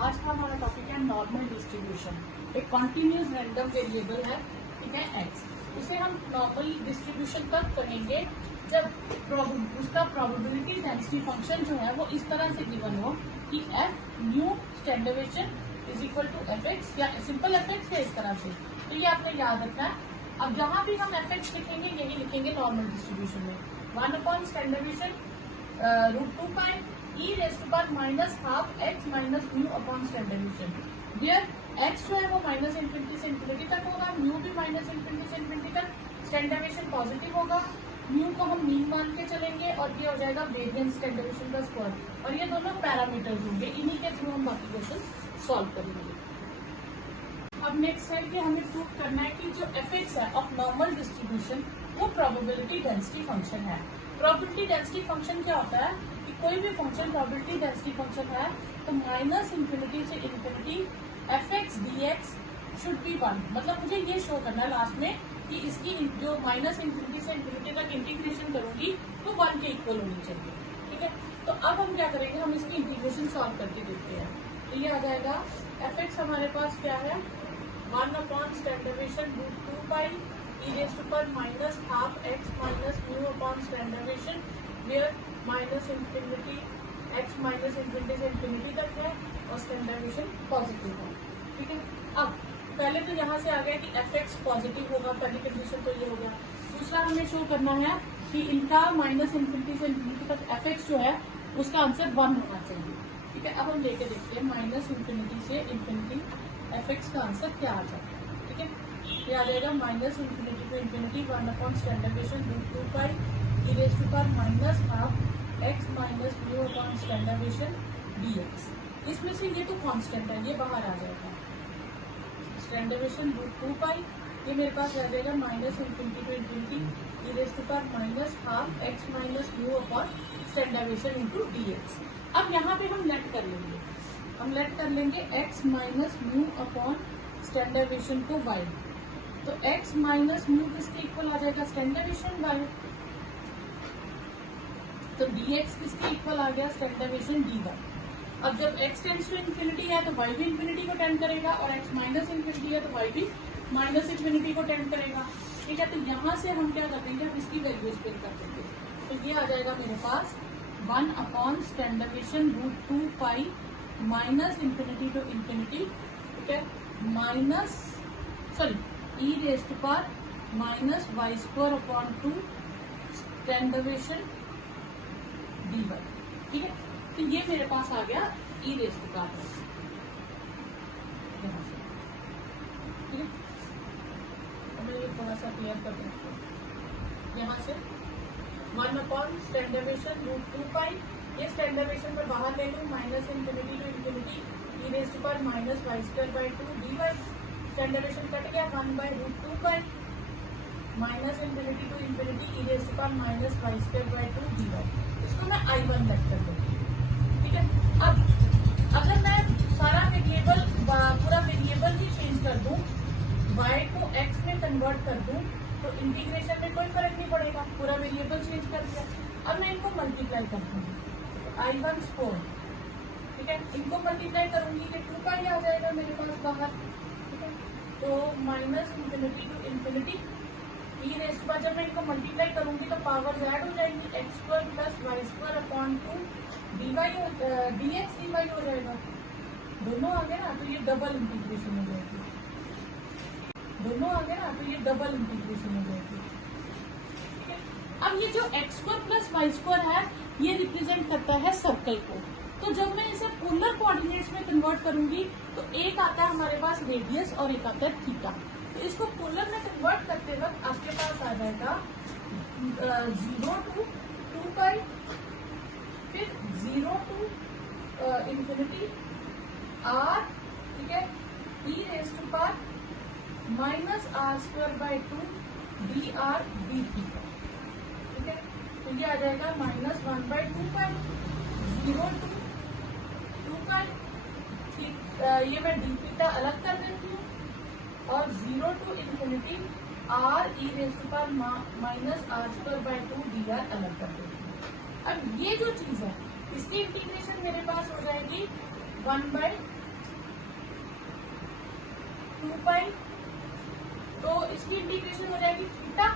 आज का हमारा टॉपिक है नॉर्मल डिस्ट्रीब्यूशन। एक कॉन्टिन्यूस रैंडम वेरिएबल है, ठीक है, एक्स। उसे हम नॉर्मल डिस्ट्रीब्यूशन तब करेंगे जब उसका प्रोबेबिलिटी डेंसिटी फंक्शन जो है वो इस तरह से गिवन हो कि F new standard deviation is equal to F X या सिंपल एफ एक्स या इस तरह से। तो ये आपने याद रखना है। अब जहां भी हम एफ एक्स लिखेंगे यही लिखेंगे नॉर्मल डिस्ट्रीब्यूशन में 1 standard deviation √2 pi e raise to power minus half x minus mu upon standard deviation, where X जो है वो माइनस इन्फिनिटी से इन्फिनिटी तक होगा, म्यू भी माइनस इन्फिनिटी से इन्फिनिटी तक, स्टैंडर्ड डेविएशन पॉजिटिव होगा, म्यू को हम मीन मान के चलेंगे और ये हो जाएगा वेरिएंस स्टैंडर्ड डेविएशन का स्क्वायर, और ये दोनों पैरामीटर्स होंगे। इन्हीं के थ्रू हम बाकी क्वेश्चन सॉल्व करेंगे। अब नेक्स्ट है कि हमें प्रूव करना है कि जो एफ एक्स है ऑफ नॉर्मल डिस्ट्रीब्यूशन वो प्रोबेबिलिटी डेंसिटी फंक्शन है। प्रोबेबिलिटी डेंसिटी फंक्शन क्या होता है कि कोई भी फंक्शन प्रोबेबिलिटी डेंसिटी फंक्शन है तो माइनस इन्फिनिटी से infinity F x d x should be 1। मतलब मुझे ये शो करना है लास्ट में कि इसकी जो माइनस इन्फिनिटी से इन्फिनिटी तक इंटीग्रेशन करूंगी वो 1 के इक्वल होनी चाहिए, ठीक है। तो अब हम क्या करेंगे, हम इसकी इंटीग्रेशन सॉल्व करके देखते हैं। तो ये आ जाएगा एफ एक्स हमारे पास क्या है 1 standard deviation √2 pi e raise to power minus half x minus mu upon standard deviation, where minus infinity X minus infinity से इन्फिनिटी तक है और स्टैंडर्ड डेविएशन पॉजिटिव है, ठीक है। अब पहले तो यहाँ से आ गया कि एफ एक्स पॉजिटिव होगा, पहली कंडीशन तो ये हो गया। दूसरा हमें शो करना है कि इनका माइनस इन्फिनिटी से इन्फिनिटी तक एफ एक्स जो है उसका आंसर 1 होना चाहिए, ठीक है। अब हम लेके देखते हैं माइनस इन्फिनिटी से इन्फिनिटी एफ एक्स का आंसर क्या आ जाता है, ठीक है। ये आ जाएगा minus infinity to infinity 1 standard deviation √2 pi e raise to power minus half x minus mu upon standard deviation dx। इसमें से ये तो कांस्टेंट है, ये बाहर आ जाएगा। स्टैंडर्ड डेविएशन √2 पाई ये मेरे पास आ जाएगा minus infinity to infinity e raise to power minus half x minus mu upon standard deviation into dx। अब यहाँ पे हम लेट कर लेंगे, हम लेट कर लेंगे x minus mu upon standard deviation को y। तो x माइनस म्यू किसके इक्वल आ जाएगा, स्टैंडर्ड डेविएशन y। तो dx किसके इक्वल आ गया, स्टैंडर्ड डेविएशन dy। अब जब x टेंड्स टू इन्फिनिटी है तो y भी इन्फिनिटी को टेंड करेगा, और x माइनस इन्फिनिटी है तो y भी माइनस इन्फिनिटी को टेंड करेगा, ठीक है। तो यहाँ से हम क्या कर देंगे, हम इसकी वैल्यूज फिल कर देंगे। तो ये आ जाएगा मेरे पास 1 standard deviation √2 pi minus infinity to infinity, ठीक है, e raise to power minus Y square upon 2 standard deviation dy, ठीक है। तो ये मेरे पास आ गया e रेज़ टू पावर, ठीक है। मैं ये थोड़ा सा क्लियर कर देती हूँ। यहाँ से 1 स्टैंडर्ड डेविएशन √2 पाई, ये स्टैंडर्ड डेविएशन में बाहर ले लूँ, minus infinity to infinity e raise to power minus Y square by 2 dy। Standard deviation cut गया, 1/√2 pi minus infinity to infinity e raise to power minus Y square by 2 dy। इसको मैं I1 late कर दूंगी, ठीक है। अब अगर मैं सारा वेरिएबल पूरा वेरिएबल ही चेंज कर दूं, y को x में कन्वर्ट कर दूं, तो इंटीग्रेशन में कोई फर्क नहीं पड़ेगा, पूरा वेरिएबल चेंज कर दिया। अब मैं इनको मल्टीप्लाई कर दूंगी, I1 स्क्वायर, ठीक है। इनको मल्टीप्लाई करूंगी कि 2 पाई आ जाएगा मेरे पास बाहर, ठीक है। तो minus infinity to infinity e raise to power, जब मैं इनको मल्टीप्लाई करूंगी तो पावर्स ऐड हो जाएंगी, X square plus Y square upon 2 dx dy हो जाएगा। दोनों आ गए ना, तो ये डबल इंटीग्रेशन हो जाएगी, दोनों आ गए ना, तो ये डबल इंटीग्रेशन हो जाएगी, ठीक है। अब ये जो X square plus Y square है ये रिप्रेजेंट करता है सर्कल को। तो जब मैं इसे पोलर कोऑर्डिनेट्स में कन्वर्ट करूंगी तो एक आता है हमारे पास रेडियस और एक आता है थीटा। तो इसको पोलर में कन्वर्ट करते वक्त आपके पास आ जाएगा 0 to 2 पाई, फिर 0 to इन्फिनिटी r, ठीक है, e raise to power minus R square by 2 dr d theta, ठीक है। तो ये आ जाएगा माइनस 1/2 पाई 0 to 2 पाई, ठीक। ये मैं डी थीटा अलग कर देती हूँ और 0 to infinity r e raise to power minus R square by 2 dr अलग कर देती हूँ। अब ये जो चीज है इसकी इंटीग्रेशन मेरे पास हो जाएगी 1/2 2 पाई, तो इसकी इंटीग्रेशन हो जाएगी थीटा,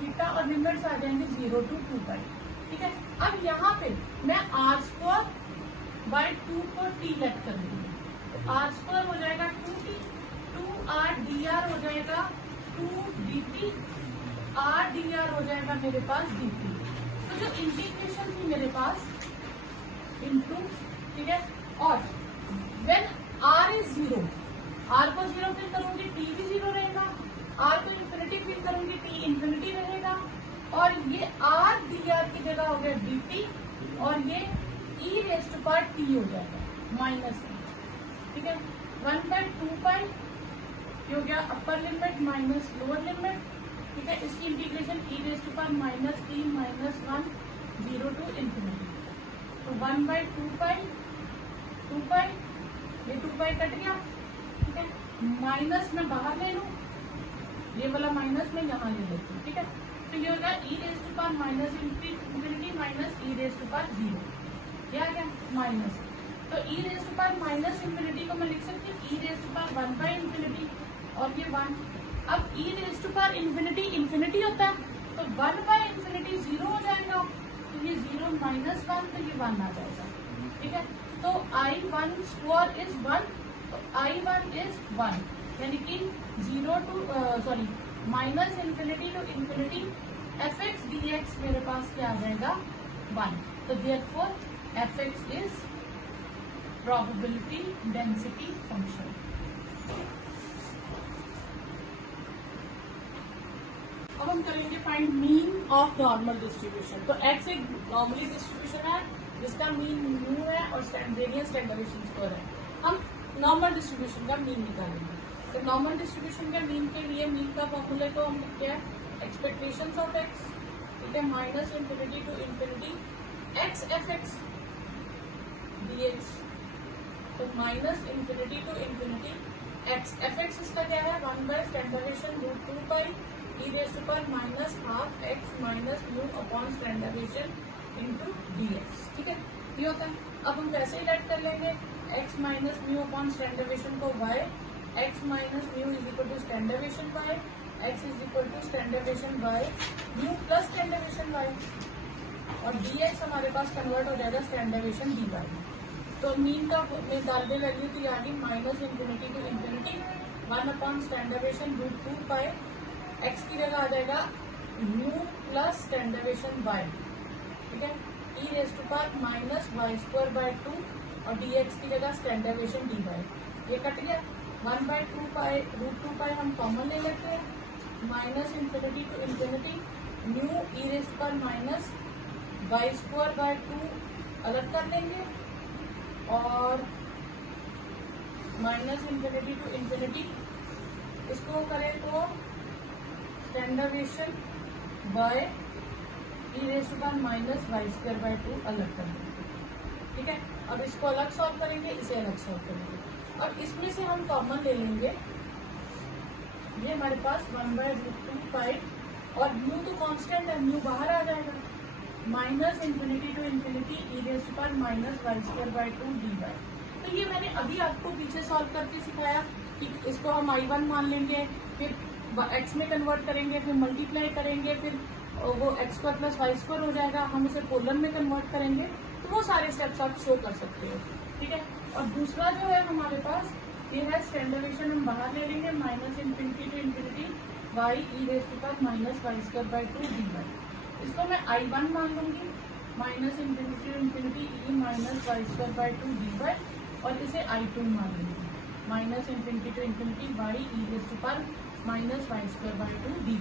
थीटा और लिमिट्स आ जाएंगे 0 to 2 पाई। ठीक है, अब यहाँ पे मैं आर स्क्वायर बाई 2 को टी लेट कर दूंगी, तो आर स्क्वायर हो जाएगा 2t, 2r dr हो जाएगा 2dt, r dr हो जाएगा मेरे पास dt। तो जो इंटीग्रेशन थी मेरे पास इनटू, ठीक है, और व्हेन r इज 0, r को 0 फिल करूंगी t भी 0 रहेगा, r को इंफिनिटी फिल करूंगी t इंफिनिटी रहेगा, और ये r dr की जगह हो गया dt, और ये e रेस्ट पर t हो जाएगा माइनस, ठीक है, 1/2 पाई हो गया upper limit minus lower limit, ठीक है, इसकी इंटीग्रेशन e रेस्ट पर minus t minus 1 0 to infinity, तो 1/2 पाई 2 पाई, ये 2 पाई कट गया, ठीक है, माइनस में बाहर ले लूं, ये वाला माइनस में यहाँ ले लेती हूँ, ठीक है, तो ये होगा e रेस्ट पर minus infinity minus e rest पर 0, क्या क्या माइनस, तो e रेस्ट पर माइनस इंफिनिटी को मैं लिख सकती हूँ e रेस्ट पर 1/इंफिनिटी, और ये 1, अब e रेस्ट पर इंफिनिटी इंफिनिटी होता है, तो 1/इंफिनिटी 0 हो जाएगा, तो ये 0 माइनस 1, तो ये 1 आ जाएगा, ठीक है, तो I1 स्क्वायर इज 1, तो I1 इज 1, यानी कि 0 to minus infinity to infinity fx dx मेरे पास क्या आ जाएगा 1, तो therefore fx is probability density function. अब हम करेंगे find mean of normal distribution. तो x एक नॉर्मली डिस्ट्रीब्यूशन है जिसका मीन म्यू है और वेरियंस स्टैंडर्डेशन स्क्वायर है। हम नॉर्मल डिस्ट्रीब्यूशन का मीन निकालेंगे। तो नॉर्मल डिस्ट्रीब्यूशन के मीन के लिए मीन का फॉर्मूला को हम लिखते हैं एक्सपेक्टेशंस ऑफ x, ठीक है, minus infinity to infinity x fx dx, तो minus infinity to infinity x fx इसका क्या है 1/√2 pi e raise to power minus half x minus mu upon standard deviation into dx, ठीक है, ये होता है। अब हम वैसे ही लेट कर लेंगे x minus mu upon standard deviation को y, x minus mu is equal to standard deviation y, x is equal to standard deviation y mu plus standard deviation y, और dx हमारे पास कन्वर्ट हो जाएगा standard deviation dy। तो mean का में डाल दे वैल्यू थी यानी minus infinity to infinity 1 upon standard deviation √2 pi, x की जगह आ जाएगा mu plus standard deviation y, ठीक है, e raise to power minus y square by 2 और dx की जगह स्टैंडर्ड डेविएशन dy, ये कट गया 1/2 पाई √2 पाई हम कॉमन ले लेते हैं, minus infinity to infinity mu e raise to power minus y square by 2 अलग कर देंगे, और माइनस इंफिनिटी टू इंफिनिटी इसको करें तो standard deviation by e raise to power minus y square by 2 अलग कर देंगे, ठीक है। अब इसको अलग सॉल्व करेंगे, इसे अलग सॉल्व करेंगे, और इसमें से हम कॉमन ले लेंगे, ये हमारे पास 1/√2 पाई और म्यू तो कांस्टेंट है, म्यू बाहर आ जाएगा, minus infinity to infinity e raise to power minus y square by 2 dy। तो ये मैंने अभी आपको पीछे सॉल्व करके सिखाया कि इसको हम I1 मान लेंगे, फिर x में कन्वर्ट करेंगे, फिर मल्टीप्लाई करेंगे, फिर वो x square plus y square हो जाएगा, हम उसे पोलर में कन्वर्ट करेंगे, तो वो सारे स्टेप्स आप शो कर सकते हो, ठीक है। और दूसरा जो है हमारे पास ये है स्टैंडर्ड डेविएशन, हम बाहर ले लेंगे minus infinity to infinity y e raise to power minus y square by 2 dy, इसको मैं I1 मान लूंगी, minus infinity to infinity e minus y square by 2 dy, और इसे I2 मान लूंगी, minus infinity to infinity y e raise to power minus y square by 2 dy,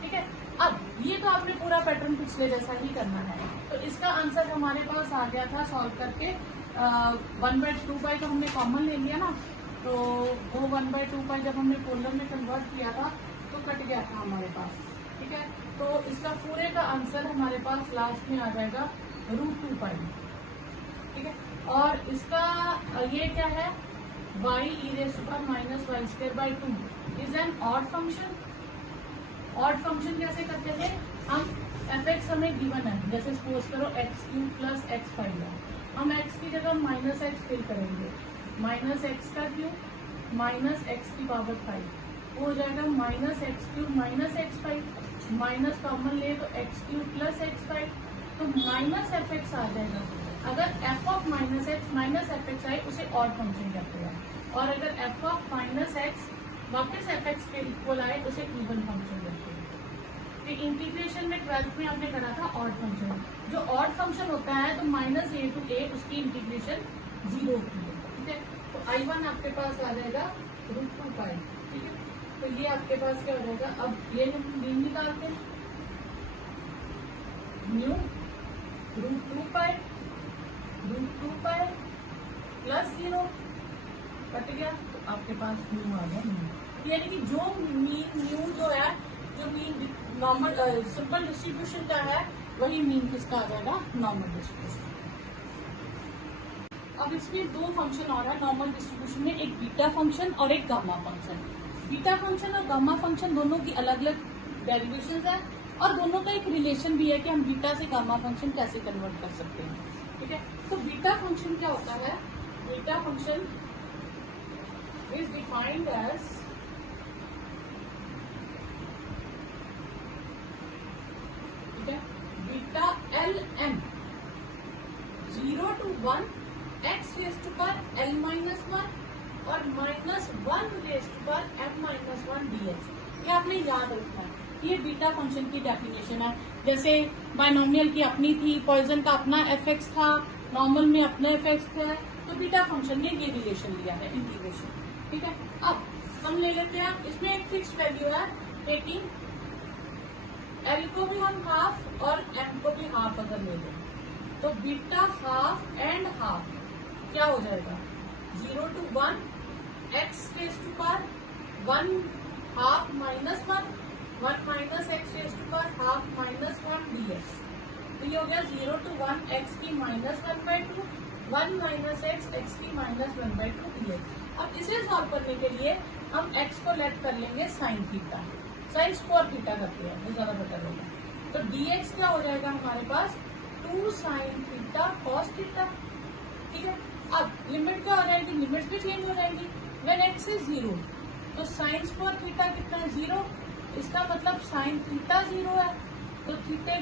ठीक है। अब ये तो आपने पूरा पैटर्न पिछले जैसा ही करना है, तो इसका आंसर हमारे पास आ गया था सॉल्व करके 1/2 पाई तो हमने कॉमन ले लिया ना, तो वो 1/2 पाई जब हमने पोलर में कन्वर्ट किया था तो कट गया था हमारे पास, ठीक है। तो इसका पूरे का आंसर हमारे पास लास्ट में आ जाएगा √2 पाई, ठीक है। और इसका ये क्या है y e raise to power minus y square by 2 is an odd function. Odd function कैसे करते थे हम, fx हमें गिवन है, जैसे सपोज करो x³ प्लस x5 है, हम x की जगह माइनस x फिल करेंगे, माइनस x का क्यूब माइनस एक्स की पावर 5, वो हो जाएगा minus x cube minus x 5, minus common ले तो एक्स क्यूब प्लस एक्स 5, तो माइनस एफ एक्स आ जाएगा। अगर एफ ऑफ माइनस एक्स आए उसे ऑड फंक्शन कहते हैं, और अगर एफ ऑफ माइनस एक्स वापस एफ एक्स के इक्वल आए उसे इवन फंक्शन कहते हैं। तो इंटीग्रेशन में 12th में आपने करा था ऑड फंक्शन, जो ऑड फंक्शन होता है तो माइनस ए टू ए उसकी इंटीग्रेशन 0 होती है, ठीक है। तो I1 आपके पास आ जाएगा √2π, ठीक है। तो ये आपके पास क्या हो जाएगा, अब ये हम मीन निकालते हैं, न्यू √2π प्लस 0 कट गया, तो आपके पास न्यू आ गया न्यू। यानी कि जो मीन न्यू जो है, जो मीन नॉर्मल सिंपल डिस्ट्रीब्यूशन का है, वही मीन किसका आ जाएगा, नॉर्मल डिस्ट्रीब्यूशन। अब इसमें दो फंक्शन और है नॉर्मल डिस्ट्रीब्यूशन में, एक बीटा फंक्शन और एक गामा फंक्शन। बीटा फंक्शन और गामा फंक्शन दोनों की अलग अलग डेरिवेशंस है, और दोनों का एक रिलेशन भी है कि हम बीटा से गामा फंक्शन कैसे कन्वर्ट कर सकते हैं, ठीक है। तो बीटा फंक्शन क्या होता है, beta function is defined as beta L M 0 to 1 x raise to power l minus 1 और -1 raise to power m minus 1 dx। ये आपने याद रखना है, ये बीटा फंक्शन की डेफिनेशन है। जैसे बायनोमियल की अपनी थी, पॉइजन का अपना एफ एक्स था, नॉर्मल में अपना एफ एक्स है, तो बीटा फंक्शन ने ये रिलेशन लिया है, इंटीग्रेशन, ठीक है। अब हम ले लेते हैं, इसमें एक फिक्स वैल्यू है, टेकिंग एल को भी हम हाफ और एम को भी हाफ अगर ले लें, तो बीटा हाफ एंड हाफ क्या हो जाएगा, 0 to 1 x raise to power 1 half minus 1 minus x raise to power half minus 1 dx। तो ये हो गया 0 to 1 x की -1/2 1 माइनस x की -1/2 dx। अब इसे सॉल्व करने के लिए हम x को लेट कर लेंगे sine theta, sign square theta करते हैं, वो ज्यादा बेटर होगा। तो dx क्या हो जाएगा हमारे पास, 2 साइन थीटा कॉस थीटा, ठीक है। अब लिमिट क्या हो जाएगी, लिमिट्स भी चेंज हो जाएंगी। व्हेन x इज 0 तो साइन स्क्वायर थीटा कितना है, 0, इसका मतलब साइन थीटा 0 है, तो थीटा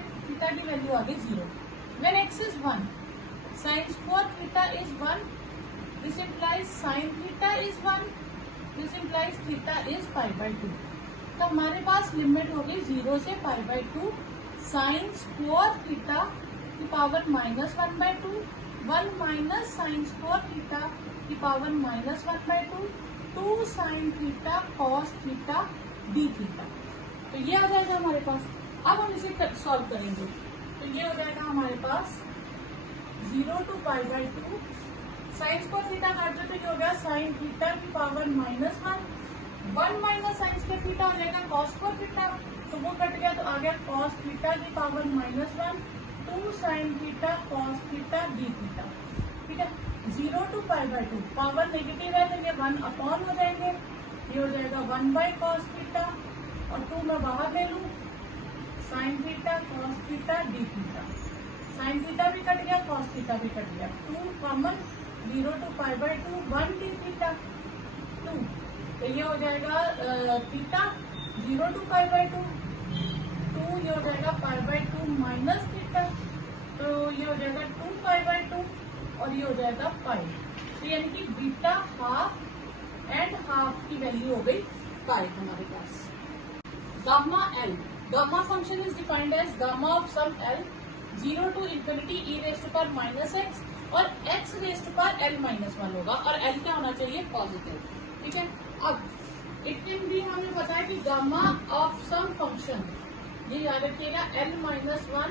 की वैल्यू आ गई 0। When x is 1 sine square theta is 1, this implies sine theta is 1, this implies theta is π/2। तो हमारे पास लिमिट हो गई 0 से π/2 साइन स्क्वायर थीटा की power -1/2 1 minus sine square theta की power -1/2 2 sine theta cos theta d theta. तो ये आ जाएगा हमारे पास। अब हम इसे सॉल्व करेंगे, तो ये हो जाएगा हमारे पास 0 to π/2 साइन स्क्वायर थीटा काट दो, तो ये हो गया साइन थीटा की power -1 1 minus sine square theta हो जाएगा कॉस स्क्वायर थीटा, तो वो कट गया, तो आ गया कॉस थीटा की power -1 2 sine theta cos theta d theta, ठीक है। 0 to π/2 पावर नेगेटिव है तो ये 1 अपॉन हो जाएंगे, ये हो जाएगा 1/cos थीटा, और 2 मैं बाहर ले लूं, sign theta cos theta d theta, sine theta भी कट गया, कॉस थीटा भी कट गया, 2 कॉमन, 0 to π/2 1 डी थीटा 2, तो ये हो जाएगा थीटा 0 to π/2 2, ये हो जाएगा π/2 माइनस थीटा, तो ये हो जाएगा 2π/2 और ये हो जाएगा पाई। तो यानी कि बीटा हाफ एंड हाफ की वैल्यू हो गई पाई हमारे पास। Gamma L, gamma function is defined as gamma of some l 0 to infinity e raise to power -x और x raise to power l -1 होगा, और l क्या होना चाहिए, पॉजिटिव, ठीक है। अब इतने भी हमें पता है कि गामा ऑफ सम फंक्शन, ये याद रखिएगा, l-1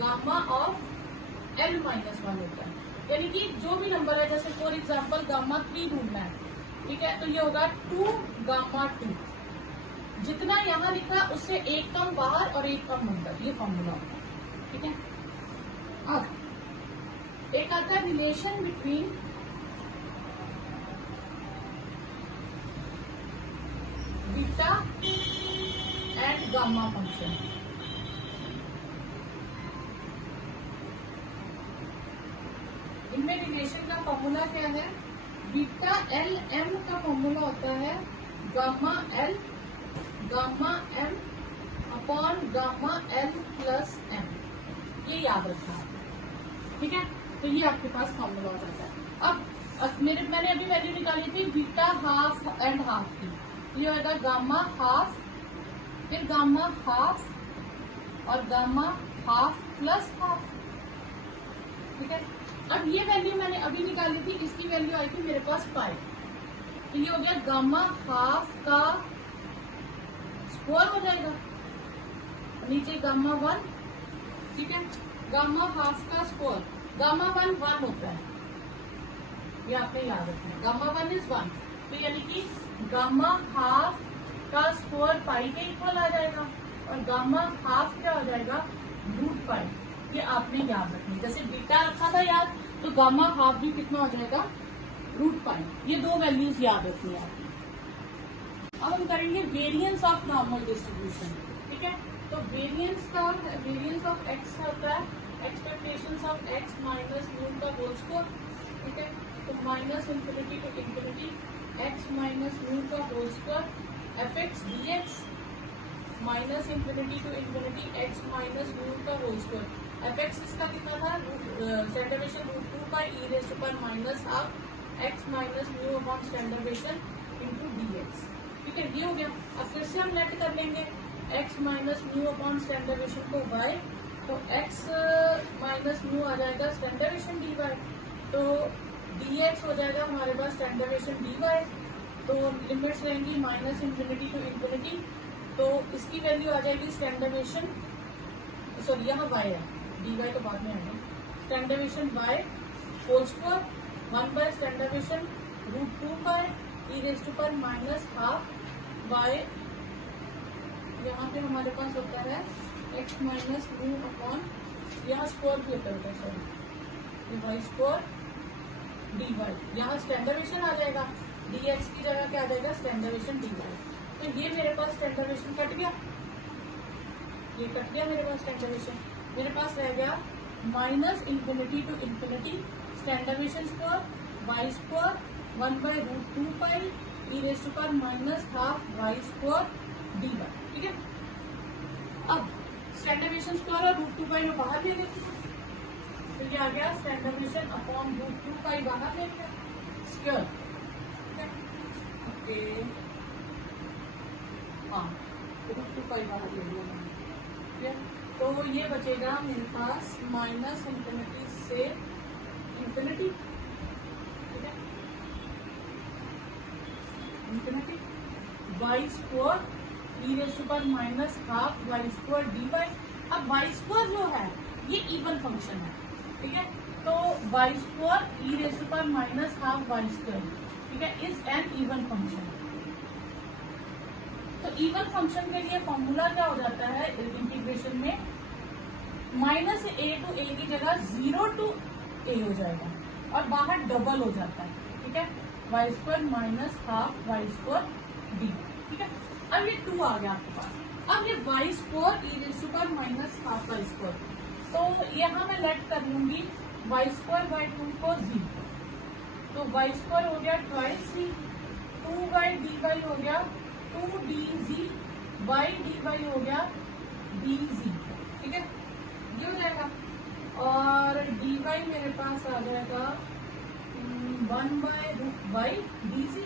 गामा ऑफ l-1 होता है, यानी कि जो भी नंबर है, जैसे फॉर एग्जांपल गामा 3 ढूंढना है, ठीक है, तो ये होगा 2 गामा 2, जितना यहाँ लिखा उससे एक कम बाहर और एक कम अंदर, ये फॉर्मूला होगा, ठीक है। अब एक आता है relation between beta and gamma function. इनमें रिलेशन का फॉर्मूला क्या है, बीटा एल एम का फॉर्मूला होता है gamma L gamma M upon gamma L plus M, ये याद रखना है, ठीक है। तो ये आपके पास फॉर्मूला हो जाता है। अब मैंने अभी वैल्यू निकाली थी बीटा हाफ एंड हाफ की, ये होगा गामा हाफ, फिर गामा हाफ और गामा हाफ प्लस हाफ, ठीक है। अब ये वैल्यू मैंने अभी निकाली थी, इसकी वैल्यू आई थी मेरे पास पाई, तो ये हो गया गामा हाफ का स्क्वायर हो जाएगा, नीचे गामा 1, ठीक है। गामा हाफ का स्क्वायर, गामा 1 1 होता है, ये आपने याद रखना है, गामा 1 इज 1, तो यानी कि गामा हाफ का स्क्वायर पाई के इक्वल आ जाएगा और गामा हाफ क्या हो जाएगा रूट पाई, ये आपने याद रखना है। जैसे बीटा रखा था याद, तो गामा हाफ भी कितना हो जाएगा रूट पाई, ये दो वैल्यूज याद रखनी है। अब हम करेंगे वेरिएंस ऑफ नॉर्मल डिस्ट्रीब्यूशन, ठीक है। तो वेरिएंस ऑफ एक्स होता है एक्सपेक्टेशंस ऑफ एक्स माइनस मूल का होल स्क्वायर, ठीक है। तो minus infinity to infinity x minus मूल का whole square f x d x minus infinity to infinity x minus मूल का होल स्क्वायर एफ एक्स इसका कितना था standard deviation root 2 by e raise to power minus half x minus mu upon standard deviation into dx, ठीक है। ये हो गया। अब फिर से हम नेट कर लेंगे x minus mu upon standard deviation को y, तो x माइनस म्यू आ जाएगा स्टैंडर्डेशन dy, तो dx हो जाएगा हमारे पास स्टैंडर्डेशन dy, तो लिमिट्स रहेंगी माइनस इंफिनिटी टू इंफिनिटी, तो इसकी वैल्यू आ जाएगी स्टैंडर्डेशन, सॉरी यहाँ y है, dy तो बाद में आएगा, standard deviation y whole square 1 by standard deviation root 2 by e raise to power minus half y, यहाँ पे हमारे पास होता है x माइनस म्यू अपॉन, यहाँ स्क्वायर भी होता है sorry y square D y, यहाँ स्टैंडर्डेशन आ जाएगा, dx की जगह क्या आ जाएगा स्टैंडर्डेशन dy, तो ये मेरे पास स्टैंडर्डेशन कट गया, ये कट गया मेरे पास स्टैंडर्डेशन, मेरे पास रह गया minus infinity to infinity standard deviation square y square 1 by root 2 pi E raise to power minus half Y square D y, ठीक है। अब स्टैंडर्डेशन स्क्वायर और रूट 2 पाई में बाहर ले लेते हैं, तो ये आ गया स्टैंडर्डेशन अपॉन रूट 2 पाई बाहर ले लिया स्क्वायर, ओके हाँ रूट 2 पाई बाहर ले लिया मैंने, ठीक है। तो ये बचेगा मेरे पास माइनस इंफिनिटी से इंफिनिटी, ठीक है, infinity Y square E raise to power minus half Y square D Y. अब वाई स्क्वायर जो है ये इवन फंक्शन है, ठीक है, तो Y square E raise to power minus half Y square, ठीक है, इज एन इवन फंक्शन। तो इवन फंक्शन के लिए फॉर्मूला क्या हो जाता है इंटीग्रेशन में, माइनस ए टू ए की जगह 0 टू ए हो जाएगा और बाहर डबल हो जाता है, ठीक है, Y square minus half Y square D, ठीक है। अब ये 2 आ गया आपके पास, अब ये Y square E raise to power minus half Y square, तो यहाँ मैं लेट कर लूंगी वाई स्क्वायर बाई 2 को 0, तो वाई स्क्वायर हो गया twice C, 2 by D Y हो गया 2 D G, Y D Y हो गया डी जी, ठीक है, ये हो जाएगा, और डी वाई मेरे पास आ जाएगा 1 by root Y D G,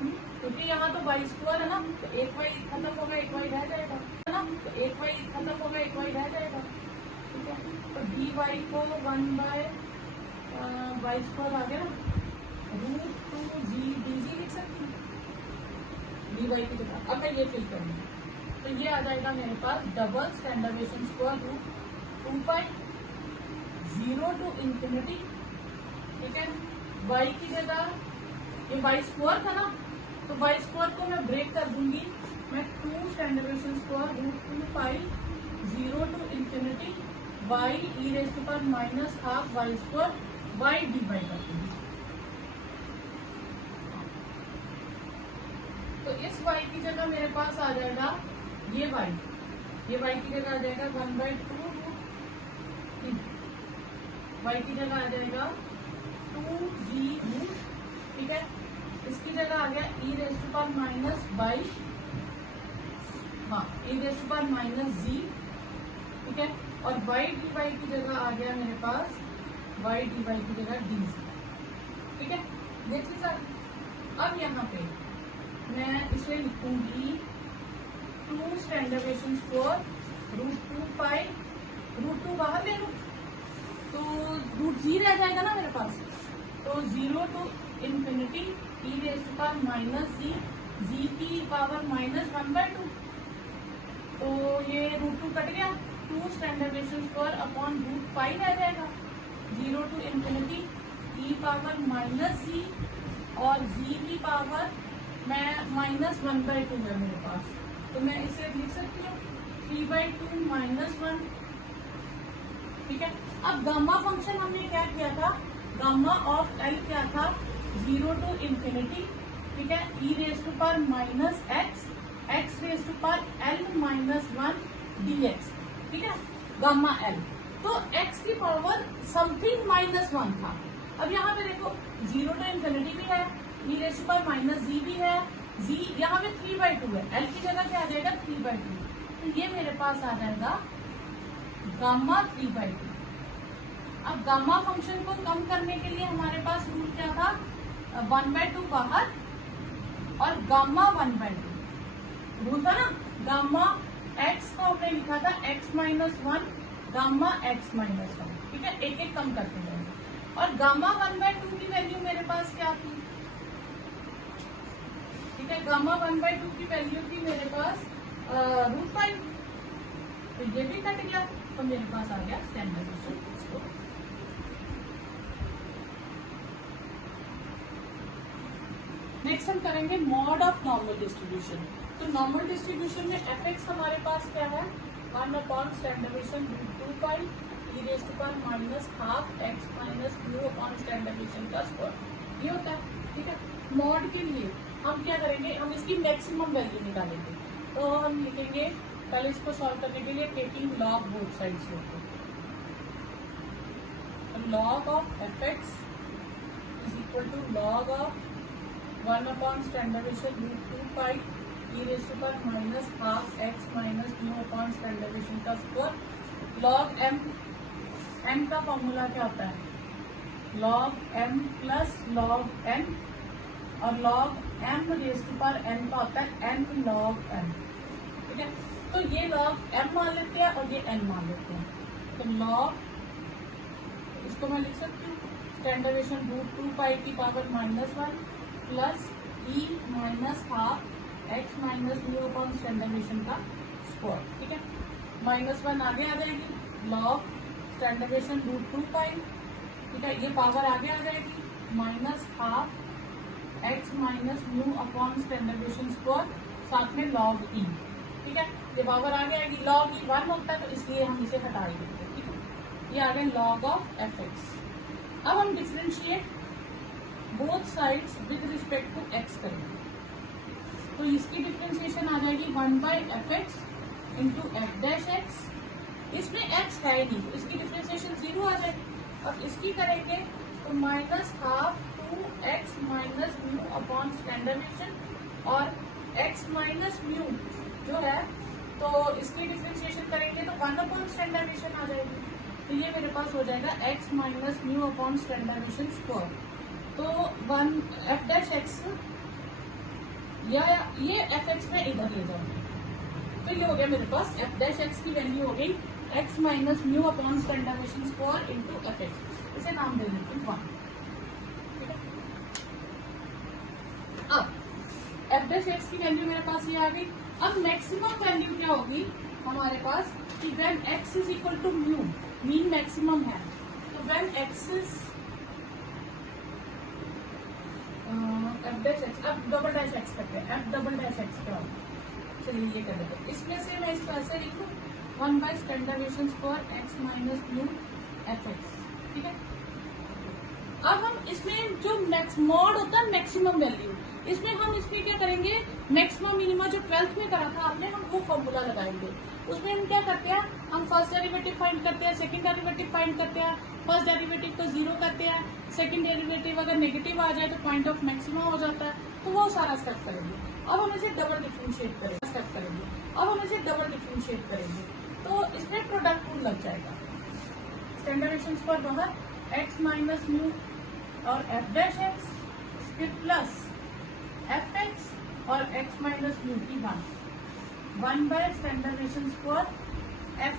क्योंकि यहाँ तो वाई स्क्वायर है ना, तो एक वाई खत्म होगा एक वाई रह जाएगा, है ना, तो एक वाई खत्म होगा एक वाई रह जाएगा, ठीक है। तो डी वाई को 1 बाय वाई स्क्वायर आ गया रूट 2 जी डी जी लिख सकती हूँ डी वाई की जगह। अब मैं ये फिल करूँगी, तो ये आ जाएगा मेरे पास double standard deviation square root 2 pi 0 to infinity, ठीक है, वाई की जगह ये वाई स्क्वायर था ना, तो वाई स्क्वायर को मैं ब्रेक कर दूंगी, मैं 2 standard deviation square root 2 pi 0 to infinity y e raise to power minus half Y square y D y कर दूंगी। तो इस y की जगह मेरे पास आ जाएगा ये y की जगह आ जाएगा 1/2 रूट y की जगह आ जाएगा 2g रूट आ गया e raise to power minus by, हाँ, e raise to power minus g, ठीक है। और वाई डी वाई की जगह आ गया मेरे पास वाई डी वाई की जगह डी जी, ठीक है। ये चीज आ गई। अब यहाँ पे मैं इसे लिखूंगी 2 स्टैंडर्ड डेविएशन स्क्वायर रूट 2 पाई, रूट 2 बाहर ले लूं तो रूट जी रह जाएगा ना मेरे पास, तो 0 to infinity e raise to power minus g की पावर माइनस 1/2, तो ये रूट 2 कट गया, 2 standard deviation square upon root pi रह जाएगा, 0 to infinity E power minus जी और जी की पावर मैं माइनस 1/2 है मेरे पास, तो मैं इसे लिख सकती हूँ 3/2 माइनस 1, ठीक है। अब गामा फंक्शन हमने क्या किया था, गामा ऑफ एल क्या था, 0 टू इंफिनिटी, ठीक है, ई raise to power minus X raise to power L minus 1 dx, ठीक है, गामा एल। तो x की पावर समथिंग माइनस 1 था। अब यहाँ पे देखो 0 टू इंफिनिटी भी है, ई raise to power minus g भी है, जी यहाँ पे 3/2 है, एल की जगह क्या आ जाएगा 3/2, तो ये मेरे पास आ जाएगा गामा 3/2। अब गामा फंक्शन को कम करने के लिए हमारे पास रूल क्या था, 1/2 बाहर और गामा 1/2 रूल था ना। गामा एक्स को हमने लिखा था x minus 1, gamma x minus 1, ठीक है, एक एक कम करते जाएंगे। और गामा 1/2 की वैल्यू मेरे पास क्या थी, ठीक है, गामा 1/2 की वैल्यू थी मेरे पास रूट 5, तो ये भी कट गया, तो मेरे पास आ गया स्टैंडर्ड डेविएशन स्क्वायर। नेक्स्ट हम करेंगे मॉड ऑफ नॉर्मल डिस्ट्रीब्यूशन। तो नॉर्मल डिस्ट्रीब्यूशन में एफ एक्स हमारे पास क्या है, 1 standard deviation root 2 pi E raise to power minus half x minus mu upon standard deviation का स्क्वायर, ये होता है, ठीक है। मॉड के लिए हम क्या करेंगे, हम इसकी मैक्सिमम वैल्यू निकालेंगे, तो हम लिखेंगे पहले इसको सॉल्व करने के लिए टेकिंग लॉग बोथ साइड्स होते, log of f x is equal to log of 1 standard deviation root 2 pi E raise to power minus half x minus mu upon standard deviation का स्क्वायर। लॉग एम का formula क्या होता है, log m plus log n, और log m raise to power n का होता है N log M, ठीक है। तो ये लॉग एम मान लेते हैं और ये एन मान लेते हैं, तो लॉग, इसको मैं लिख सकती हूँ स्टैंडर्ड डेविएशन रूट 2 पाई की power minus 1 plus e minus half x minus mu upon standard deviation का स्क्वायर, ठीक है। माइनस 1 आगे आ जाएगी, log standard deviation root 2 pi, ठीक है, ये पावर आगे आ जाएगी minus half x minus mu upon standard deviation square, साथ में लॉग ई, ठीक है, ये पावर आगे आएगी, लॉग ई 1 होता है तो इसलिए हम इसे हटा ही देते हैं, ठीक है। ये आ गए लॉग ऑफ एफ एक्स। अब हम differentiate both sides with respect to X करेंगे, तो इसकी डिफरेंशिएशन आ जाएगी 1/fx into F dash X, इसमें x है ही नहीं तो इसकी डिफरेंशिएशन 0 आ जाएगी। अब इसकी करेंगे तो minus half 2x minus mu upon standard deviation, और x माइनस म्यू जो है तो इसकी डिफरेंशिएशन करेंगे तो 1 अपॉन स्टैंडर्ड डेविएशन आ जाएगी, तो ये मेरे पास हो जाएगा x minus mu upon standard deviation square, तो 1 एफ डैश एक्स या ये एफ एक्स में इधर ले जाऊंगी, तो ये हो गया मेरे पास एफ डैश एक्स की वैल्यू हो गई x minus mu upon standard deviation square into F x, इसे नाम दे देती हूँ 1, ठीक है। अब एफ डैश एक्स की वैल्यू मेरे पास ये आ गई। अब मैक्सिमम वैल्यू क्या होगी हमारे पास कि when x is equal to mu, mean maximum है, तो when x is F dash X, अब डबल डैश एक्स करते हैं, एफ डबल डैश एक्स क्या होगा, चलिए ये कर देते हैं। इसमें से मैं इसको ऐसे लिख लूँ 1 standard deviation square x minus mu F x, ठीक है। अब हम इसमें जो मॉड होता है मैक्सिमम वैल्यू, इसमें हम इसमें क्या करेंगे, मैक्सिमम मिनिमम जो 12th में करा था आपने, हम वो फॉर्मूला लगाएंगे। उसमें हम क्या करते हैं, हम फर्स्ट डेरिवेटिव फाइंड करते हैं, सेकंड डेरिवेटिव फाइंड करते हैं, फर्स्ट डेरिवेटिव को 0 करते हैं, सेकंड डेरिवेटिव अगर नेगेटिव आ जाए तो पॉइंट ऑफ मैक्सिमा हो जाता है, तो वो सारा स्टेप करेंगे। अब हम इसे डबल डिफरेंशिएट करेंगे, तो इसमें प्रोडक्ट रूल लग जाएगा। स्टैंडर्डेशंस पर बाहर x माइनस म्यू और f डैश x, फिर प्लस एफ एक्स और x माइनस म्यू की 1 बाय स्टैंडर्डेशंस पर एफ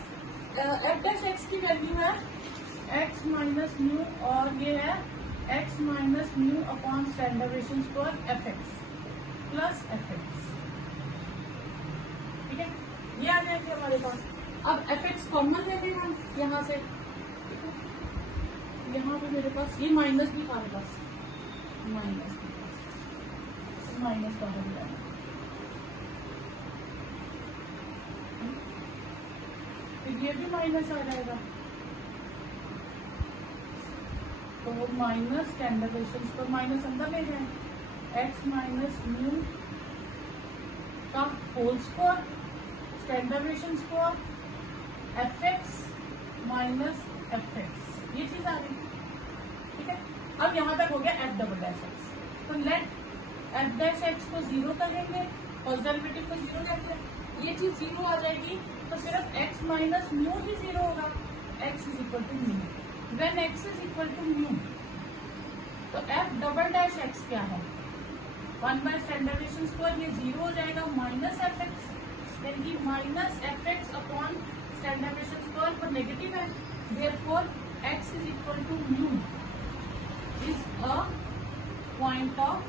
डैश एक्स की वैल्यू है x माइनस म्यू और ये है x माइनस म्यू अपॉन स्टैंडर्डेशंस पर F x plus F x. ठीक है, ये आ जाएंगे हमारे पास। अब एफ एक्स कॉमन ले लेंगे हम यहाँ से, यहाँ पे मेरे पास ये माइनस भी था, मेरे पास माइनस का हो गया, फिर ये भी माइनस आ जाएगा, तो माइनस स्टैंडर्डेशंस पर माइनस अंदर ले जाए, x माइनस म्यू का होल स्क्वायर स्टैंडर्डेशंस पर F x minus f x, ये चीज आ गई। ठीक है, अब यहाँ तक हो गया एफ डबल डैश एक्स, तो लेट एफ डैश एक्स को 0 करेंगे, फर्स्ट डेरिवेटिव को 0 लेंगे, ये चीज 0 आ जाएगी, तो सिर्फ x माइनस म्यू ही 0 होगा, x is equal to mu. When x is equal to mu, तो एफ डबल डैश एक्स क्या है, 1 बाय स्टैंडर्डेशन स्क्वायर, ये 0 हो जाएगा, माइनस एफ एक्स, देन की minus f x upon standard deviation square पर नेगेटिव है, therefore x is equal to mu is a point of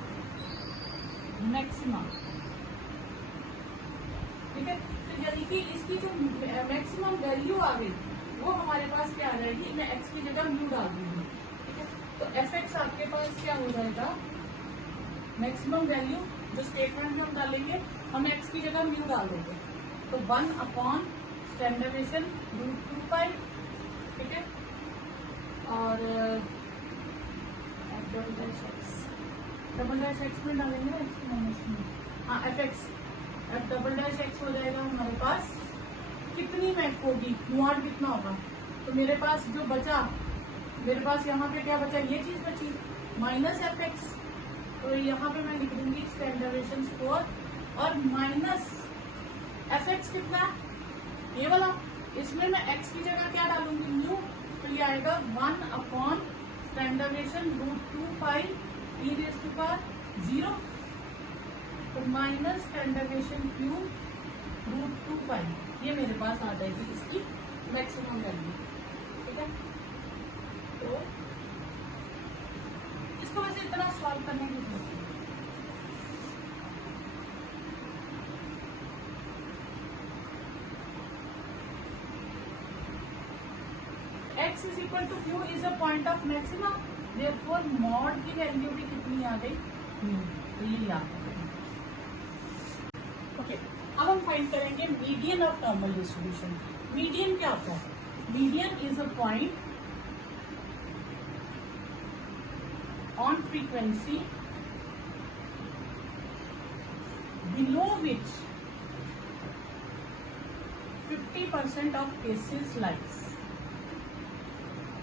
maxima. ठीक है, तो यानी कि इसकी जो मैक्सिमम वैल्यू आ गई वो हमारे पास क्या आ जाएगी, मैं x की जगह म्यू डाल दूंगी। ठीक है, तो एफ एक्स आपके पास क्या हो जाएगा, मैक्सिमम वैल्यू जो स्टेटमेंट में हम डालेंगे, हम x की जगह म्यू डाल देंगे, तो 1 अपॉन स्टैंडर्डेशन रूट 2 पाई। ठीक है, और डबल डैश एक्स में डालेंगे ना, एक्स माइनस में, हाँ F x, F double dash x हो जाएगा हमारे पास, कितनी मैक होगी, मुआर कितना होगा, तो मेरे पास जो बचा, मेरे पास यहाँ पे क्या बचा, ये चीज बची माइनस एफ एक्स, तो यहाँ पे मैं लिख दूंगी स्टैंडर्डेशन स्कोर, और माइनस एफ एक्स कितना है, ये वाला, इसमें मैं एक्स की जगह क्या डालूंगी, म्यू, तो ये आएगा 1 upon standard deviation root 2 pi E raise to power 0, तो minus standard deviation cube root 2 pi, ये मेरे पास आ जाएगी इसकी मैक्सिमम वैल्यू। ठीक है, तो इसको वैसे इतना सॉल्व करने की जरूरत है। x is equal to q is a point of maxima, therefore mod की वैल्यू भी कितनी आ गई, तो ये याद रखें। ओके, अब हम फाइंड करेंगे median of normal distribution. Median क्या होता है, median is a point on frequency below which 50% of cases lies,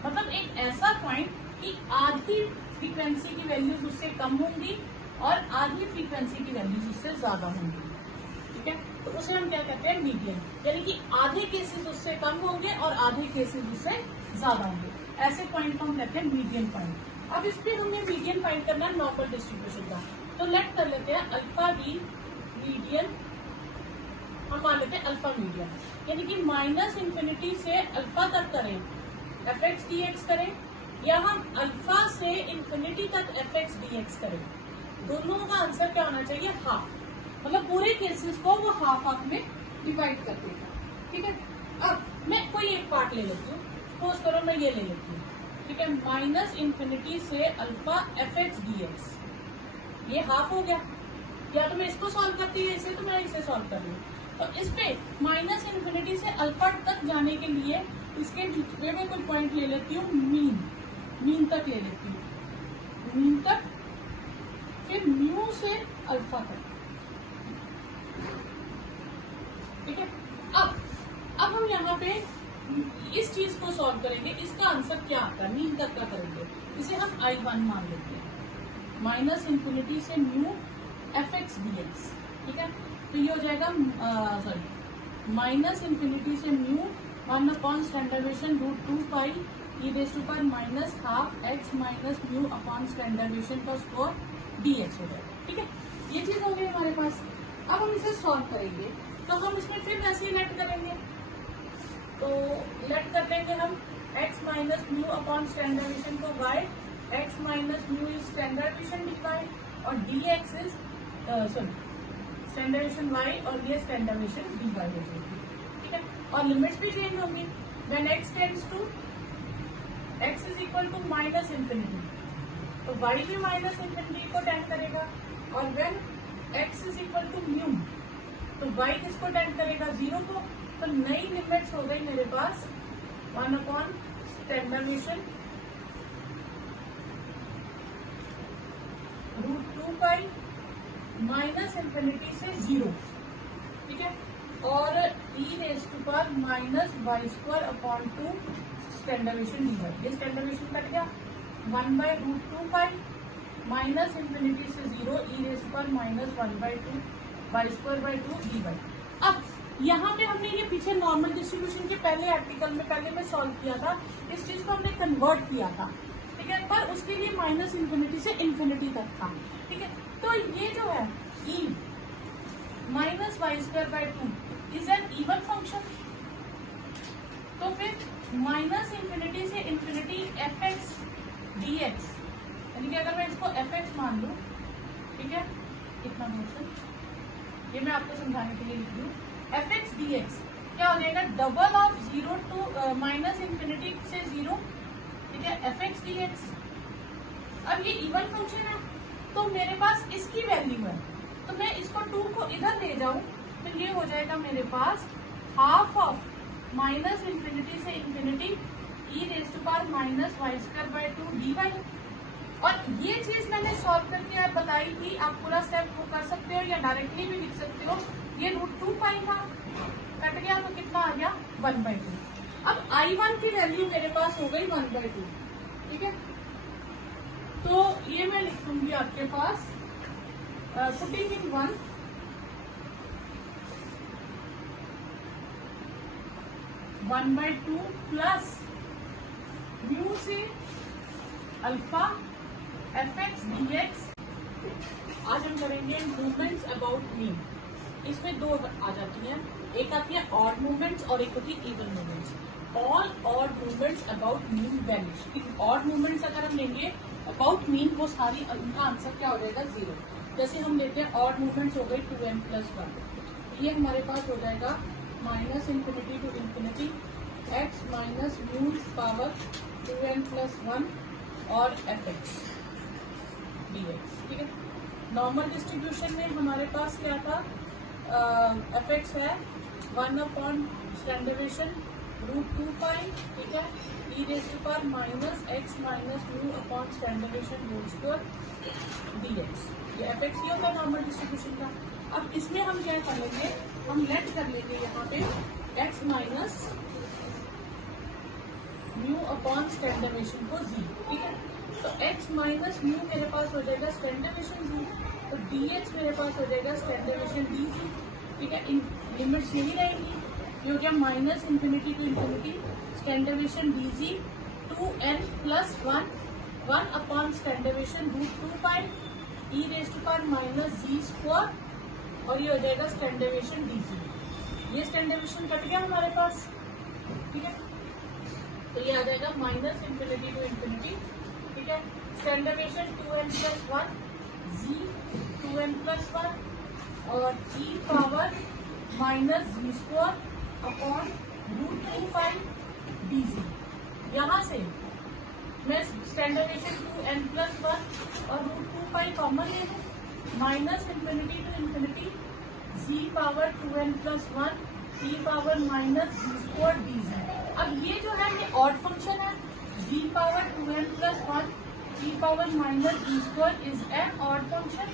मतलब एक ऐसा पॉइंट कि आधी फ्रीक्वेंसी की वैल्यूज उससे कम होंगी और आधी फ्रीक्वेंसी की वैल्यूज उससे ज्यादा होंगी। ठीक है, तो उसे हम क्या कहते हैं, मीडियन, यानी कि आधे केसेस उससे कम होंगे और आधे केसेस उससे ज्यादा होंगे, ऐसे पॉइंट को हम कहते हैं मीडियन पॉइंट। अब इस पे हमने मीडियन फाइंड करना है नॉर्मल डिस्ट्रीब्यूशन का, तो लेट कर लेते हैं अल्फा बी मीडियन, हम मान लेते हैं अल्फा मीडियन, यानी कि माइनस इंफिनिटी से अल्फा तक करें एफ एक्स डी एक्स करें, या हम अल्फा से इंफिनिटी तक एफ एक्स डी एक्स करें, दोनों का आंसर क्या होना चाहिए, हाफ, मतलब पूरे केसेस को वो हाफ हाफ में डिवाइड कर देगा। ठीक है, अब मैं कोई एक पार्ट ले लेती हूँ, सपोज करो मैं ये ले लेती हूँ। ठीक है, माइनस इंफिनिटी से alpha F x d x, ये हाफ हो गया, या तो मैं इसको सॉल्व करती हूँ इसे, तो मैं इसे सॉल्व कर रही हूँ, तो इस पे माइनस इंफिनिटी से अल्फा तक जाने के लिए इसके बीच में मैं कोई पॉइंट ले लेती हूँ, मीन तक ले लेती हूँ, मीन तक, फिर म्यू से अल्फा तक। ठीक है, अब हम यहाँ पे इस चीज को सॉल्व करेंगे, इसका आंसर क्या आता है, मीन तक का करेंगे, इसे हम I1 मान लेते हैं, माइनस इंफिनिटी से म्यू fx dx, ठीक है। तो ये हो जाएगा सॉरी माइनस इंफिनिटी से mu 1 standard deviation √2 pi e raise to power minus half x minus mu upon standard deviation का स्क्वायर dx हो जाएगा, ठीक है। ये चीज हो गई हमारे पास। अब हम इसे सॉल्व करेंगे तो हम इसमें फिर वैसे ही लेट करेंगे, तो लेट कर देंगे हम x minus mu upon standard deviation को y, x minus mu is standard deviation dy और dx is sorry standard deviation y और ये स्टैंडर्डेशन dy हो जाएगी, ठीक है। और लिमिट्स भी चेंज होंगी, when x tends to x is equal to minus infinity तो y भी माइनस इंफिनिटी को टेंड करेगा, और when x is equal to mu तो y किसको टेंड करेगा, 0 को। तो नई लिमिट्स हो गई मेरे पास 1 upon standard deviation √2 pi minus infinity से 0, ठीक है, और e raise to power minus Y square upon 2 standard deviation dy, ये स्टैंडर्डेशन कट गया, 1/√2 पाई माइनस इंफिनिटी से 0 e raise to power minus 1/2 Y square by 2 dy। अब यहाँ पे हमने ये पीछे नॉर्मल डिस्ट्रीब्यूशन के पहले आर्टिकल में पहले में सॉल्व किया था, इस चीज को हमने कन्वर्ट किया था, ठीक है, पर उसके लिए माइनस इंफिनिटी से इंफिनिटी तक था, ठीक है। तो ये जो है e minus Y square by 2 is an even function, तो फिर माइनस इंफिनिटी से इंफिनिटी fx dx, यानी कि अगर मैं इसको fx मान लूं, ठीक है, कितना मोशन ये मैं आपको समझाने के लिए लिख लूं, fx dx क्या हो जाएगा, double of 0 to minus infinity से 0, ठीक है, fx dx। अब ये इवन फंक्शन है तो मेरे पास इसकी वैल्यू है, तो मैं इसको 2 को इधर ले जाऊं तो ये हो जाएगा मेरे पास हाफ ऑफ माइनस इंफिनिटी से infinity e raise to power minus Y square by 2 dy। और ये चीज मैंने सॉल्व करके आप बताई थी, आप पूरा स्टेप वो कर सकते हो या डायरेक्टली भी लिख सकते हो। ये √2 पाई था, कट गया तो कितना आ गया 1/2। अब I1 की वैल्यू मेरे पास हो गई 1/2, ठीक है। तो ये मैं लिख दूंगी आपके पास पुटिंग इन 1/2 प्लस म्यू से अल्फा fx dx। आज हम करेंगे मूवमेंट्स अबाउट मीन, इसमें दो आ जाती हैं, एक आती है ऑड मूवमेंट्स और एक होती है even movements. All odd movements about mean vanish. Odd movements अगर हम लेंगे अबाउट मीन, वो सारी उनका आंसर क्या हो जाएगा 0। जैसे हम लेते हैं ऑड मूवमेंट्स हो गई 2n + 1, ये हमारे पास हो जाएगा minus infinity to infinity x minus mu power 2n + 1 और fx dx, ठीक है। नॉर्मल डिस्ट्रीब्यूशन में हमारे पास क्या था, fx है 1 अपॉन स्टैंडर्डेशन √2 पाई, ठीक है, e raise to power minus x minus mu upon standard deviation whole square dx। ये fx ही होगा नॉर्मल डिस्ट्रीब्यूशन का। अब इसमें हम क्या कर लेंगे, हम लेट कर लेंगे यहाँ पे x minus mu upon standard deviation को z, ठीक है। तो x माइनस म्यू मेरे पास हो जाएगा स्टैंडर्डेशन z, तो dx मेरे पास हो जाएगा स्टैंडर्डेशन dz, ठीक है। इन लिमिट्स यही रहेंगी, ये हो गया minus infinity to infinity standard deviation dz 2n + 1 upon standard deviation √2 pi e raise to power minus z square, और ये हो जाएगा स्टैंडर्डेशन dz। ये स्टैंडर्डेशन कट गया हमारे पास, ठीक है। तो ये आ जाएगा माइनस इंफिनिटी टू इंफिनिटी, ठीक है, स्टैंडर्डेशन 2n + 1 z 2n + 1 और e power minus z square upon √2 पाई dz। यहाँ से मैं स्टैंडर्डेशन 2n + 1 और √2 पाई कॉमन ले लूँ, minus infinity to infinity z power 2n + 1 e power minus z square dz। अब ये जो है ये ऑड फंक्शन है, z power 2n + 1 e power minus z square is an odd function,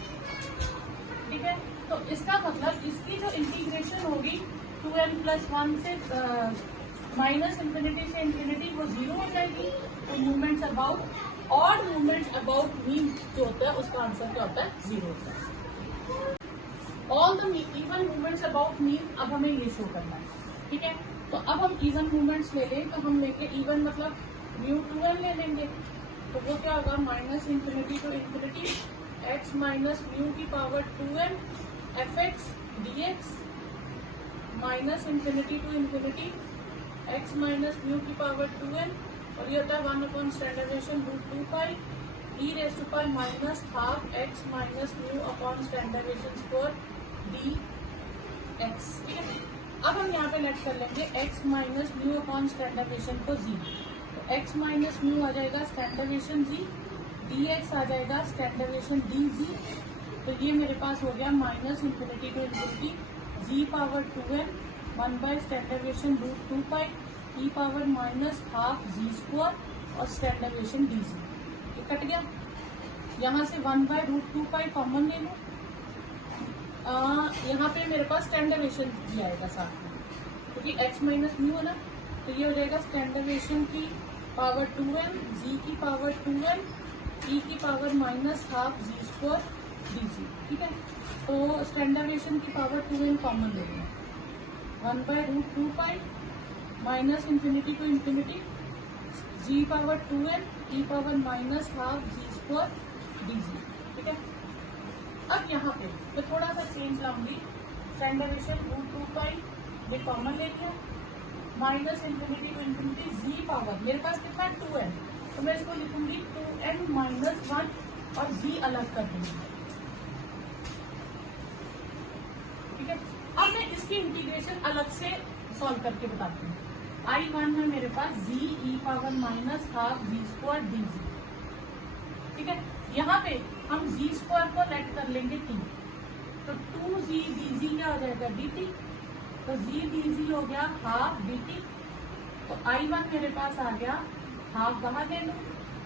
ठीक है। तो इसका मतलब इसकी जो इंटीग्रेशन होगी 2n + 1 से माइनस इंफिनिटी से इंफिनिटी वो जीरो हो जाएगी। तो movements about odd movements about mean जो होता है उसका आंसर क्या होता है? जीरो होता है। All the even movements about mean अब हमें ये शो करना है, ठीक है। तो अब हम इवन मूवमेंट्स ले लें, तो हम लेंगे इवन मतलब μ2n ले लेंगे। तो वो क्या होगा? Minus infinity to infinity x minus mu की power 2n fx dx minus infinity to infinity x minus mu की पावर 2n, और ये होता है 1/√2π e raise to power minus half x minus mu upon standard deviation square dx, ठीक है। अब हम यहाँ पे लेट कर लेंगे x minus mu upon standard deviation को z, तो x माइनस म्यू आ जाएगा स्टैंडर्डेशन z, dx आ जाएगा स्टैंडर्डेशन dz। तो ये मेरे पास हो गया minus infinity to infinity z power 2n 1 standard deviation √2π e power minus half z square और स्टैंडर्डेशन dz। ये कट गया। यहाँ से 1/√2π कॉमन ले लो, यहाँ पे मेरे पास स्टैंडर्डेशन भी आएगा साथ में, क्योंकि x माइनस म्यू है ना। तो ये हो जाएगा स्टैंडर्डेशन की पावर 2n z की पावर 2n e की power minus half z square dz, ठीक है। तो स्टैंडर्डेशन की पावर 2n कॉमन ले लेंगे, 1/√2π minus infinity to infinity z power 2n e power minus half z square dz, ठीक है। अब यहाँ पे मैं थोड़ा सा चेंज लाऊंगी, स्टैंडर्डेशन √2π ये कॉमन ले लिया, minus infinity to infinity z power मेरे पास कितना 2n, तो मैं इसको लिखूंगी 2n माइनस 1 और z अलग कर दूंगी, ठीक है। अब मैं इसकी इंटीग्रेशन अलग से सॉल्व करके बताती हूँ। I1 है मेरे पास z e power minus half z square dz, ठीक है। यहाँ पे हम z स्क्वायर को लेट कर लेंगे t, तो 2z dz क्या हो जाएगा dt, तो z dz हो गया हाफ dt। तो I1 मेरे पास आ गया हाफ बाहर ले लो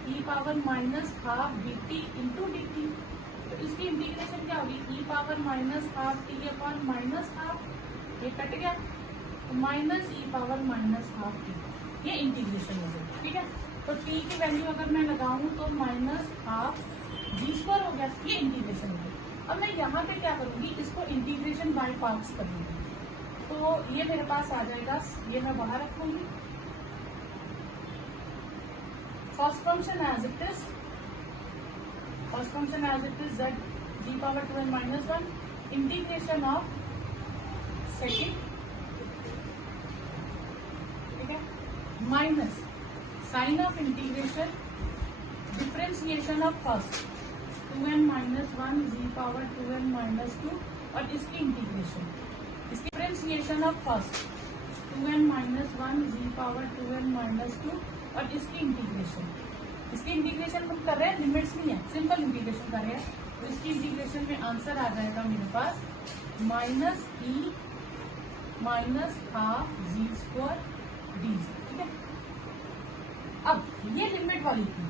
e power minus half dt into dt, तो इसकी इंटीग्रेशन क्या होगी e power minus half t upon minus half, ये कट गया, तो minus e power minus half t, ये इंटीग्रेशन हो गई, ठीक है। तो t की वैल्यू अगर मैं लगाऊं तो माइनस हाफ जी स्क्वायर हो गया, ये इंटीग्रेशन हो गई। अब मैं यहाँ पे क्या करूंगी, इसको इंटीग्रेशन बाय पार्ट्स करूंगी, तो ये मेरे पास आ जाएगा, ये मैं बाहर रखूंगी। First function as it is, first function as it is z g power 2n minus 1 integration of second, ठीक है, minus sign of integration differentiation of first 2n minus 1 g power 2n minus 2 और इसकी integration, इसकी differentiation of first 2n minus 1 g power 2n minus 2 और इसकी integration, इसकी integration हम कर रहे हैं, लिमिट्स नहीं है, सिंपल इंटीग्रेशन कर रहे हैं। तो इसकी इंटीग्रेशन में आंसर आ जाएगा मेरे पास माइनस e माइनस हाफ जी स्क्वायर dz, ठीक है। अब ये लिमिट वाली थी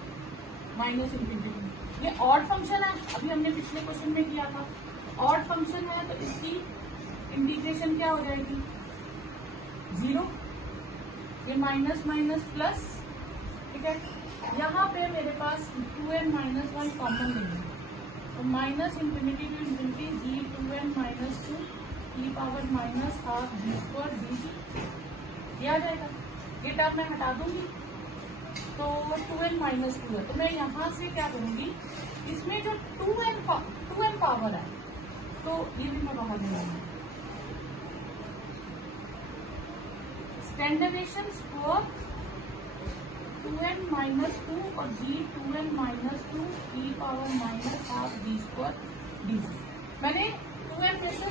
माइनस इंफिनिटी, ये ऑड फंक्शन है, अभी हमने पिछले क्वेश्चन में किया था, ऑड फंक्शन है, तो इसकी इंटीग्रेशन क्या हो जाएगी 0, ये माइनस माइनस प्लस, ठीक है। यहाँ पे मेरे पास 2n माइनस 1 कॉमन लेंगे, तो minus infinity to infinity g 2n minus 2 e power minus half ji square dz, ये आ जाएगा। ये टर्म मैं हटा दूंगी, तो 2n माइनस 2 है, तो मैं यहाँ से क्या करूंगी, इसमें जो 2n पावर है, तो ये भी मैं बाहर ले लूंगी, स्टैंडर्डेशन स्क्वायर 2n माइनस 2 और g 2n minus 2 e power minus half जी स्क्वायर dz। मैंने 2n में से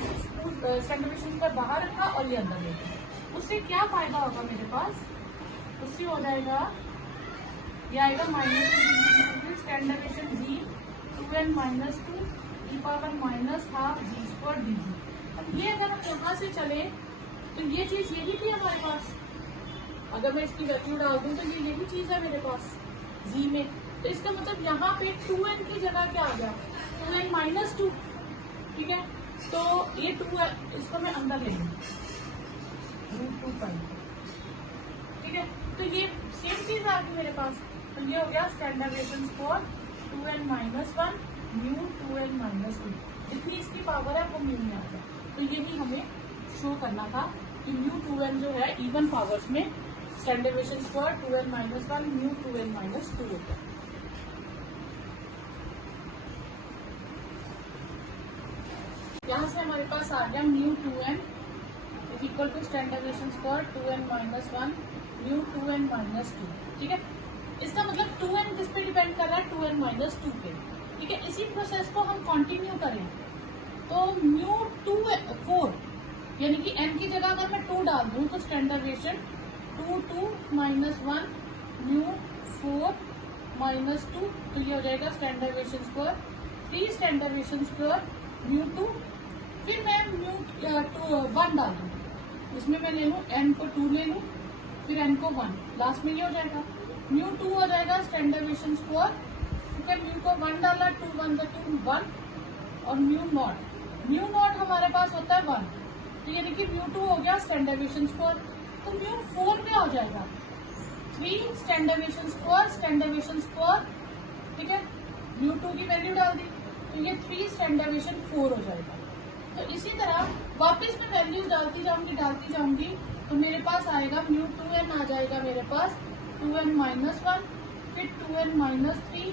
स्टैंडर्डेशन पर बाहर रखा और ये अंदर ले लिया, उससे क्या फायदा होगा मेरे पास, उससे हो जाएगा, ये आएगा माइनस स्टैंडर्डेशन जी 2n minus 2 e power minus half जी स्क्वायर dz। अब ये अगर हम यहाँ से चले तो ये चीज यही थी हमारे पास, अगर मैं इसकी वैल्यू डाल दूं तो ये यही चीज है मेरे पास जी में, तो इसका मतलब यहाँ पे 2n की जगह क्या आ गया 2n माइनस 2, ठीक है। तो ये 2 है, इसको मैं अंदर ले लूंगी √2π, ठीक है, तो ये सेम चीज आ गई मेरे पास। तो ये हो गया standard deviation square 2n-1 mu 2n-2। जितनी इसकी पावर है वो म्यू में आ गया। तो यही हमें शो करना था कि म्यू 2n जो है इवन पावर्स में standard deviation square 2n-1 mu 2n-2 होता है। यहाँ से हमारे पास आ गया mu 2n is equal to standard deviation square 2n-1 mu 2n-2। ठीक है, इसका मतलब 2n किस पे डिपेंड कर रहा है, 2n-2 पे। ठीक है, इसी प्रोसेस को हम कंटिन्यू करें तो म्यू 4 यानी कि n की जगह अगर मैं 2 डाल दूं तो स्टैंडर्ड डेविएशन 2-1 म्यू 4-2, तो ये हो जाएगा standard deviation square 3 standard deviation square mu 2। फिर मैं म्यू 1 डाल दूँ, इसमें मैं ले लूँ n को 2 ले लूँ, फिर n को 1, लास्ट में ये हो जाएगा म्यू 2 हो जाएगा स्टैंडर्ड डेविएशन स्क्वायर। ठीक है, म्यू को 1 डाला, 2 1 और म्यू नॉट हमारे पास होता है 1, तो यानी कि म्यू 2 हो गया स्टैंडर्ड डेविएशन स्क्वायर। तो म्यू 4 में हो जाएगा 3 स्टैंडर्ड डेविएशन स्क्वायर। ठीक है, म्यू 2 की वैल्यू डाल दी तो ये 3 स्टैंडर्ड डेविएशन 4 हो जाएगा। तो इसी तरह वापस मैं वैल्यूज डालती जाऊंगी तो मेरे पास आएगा म्यू 2n आ जाएगा मेरे पास 2n-1, फिर 2n-3,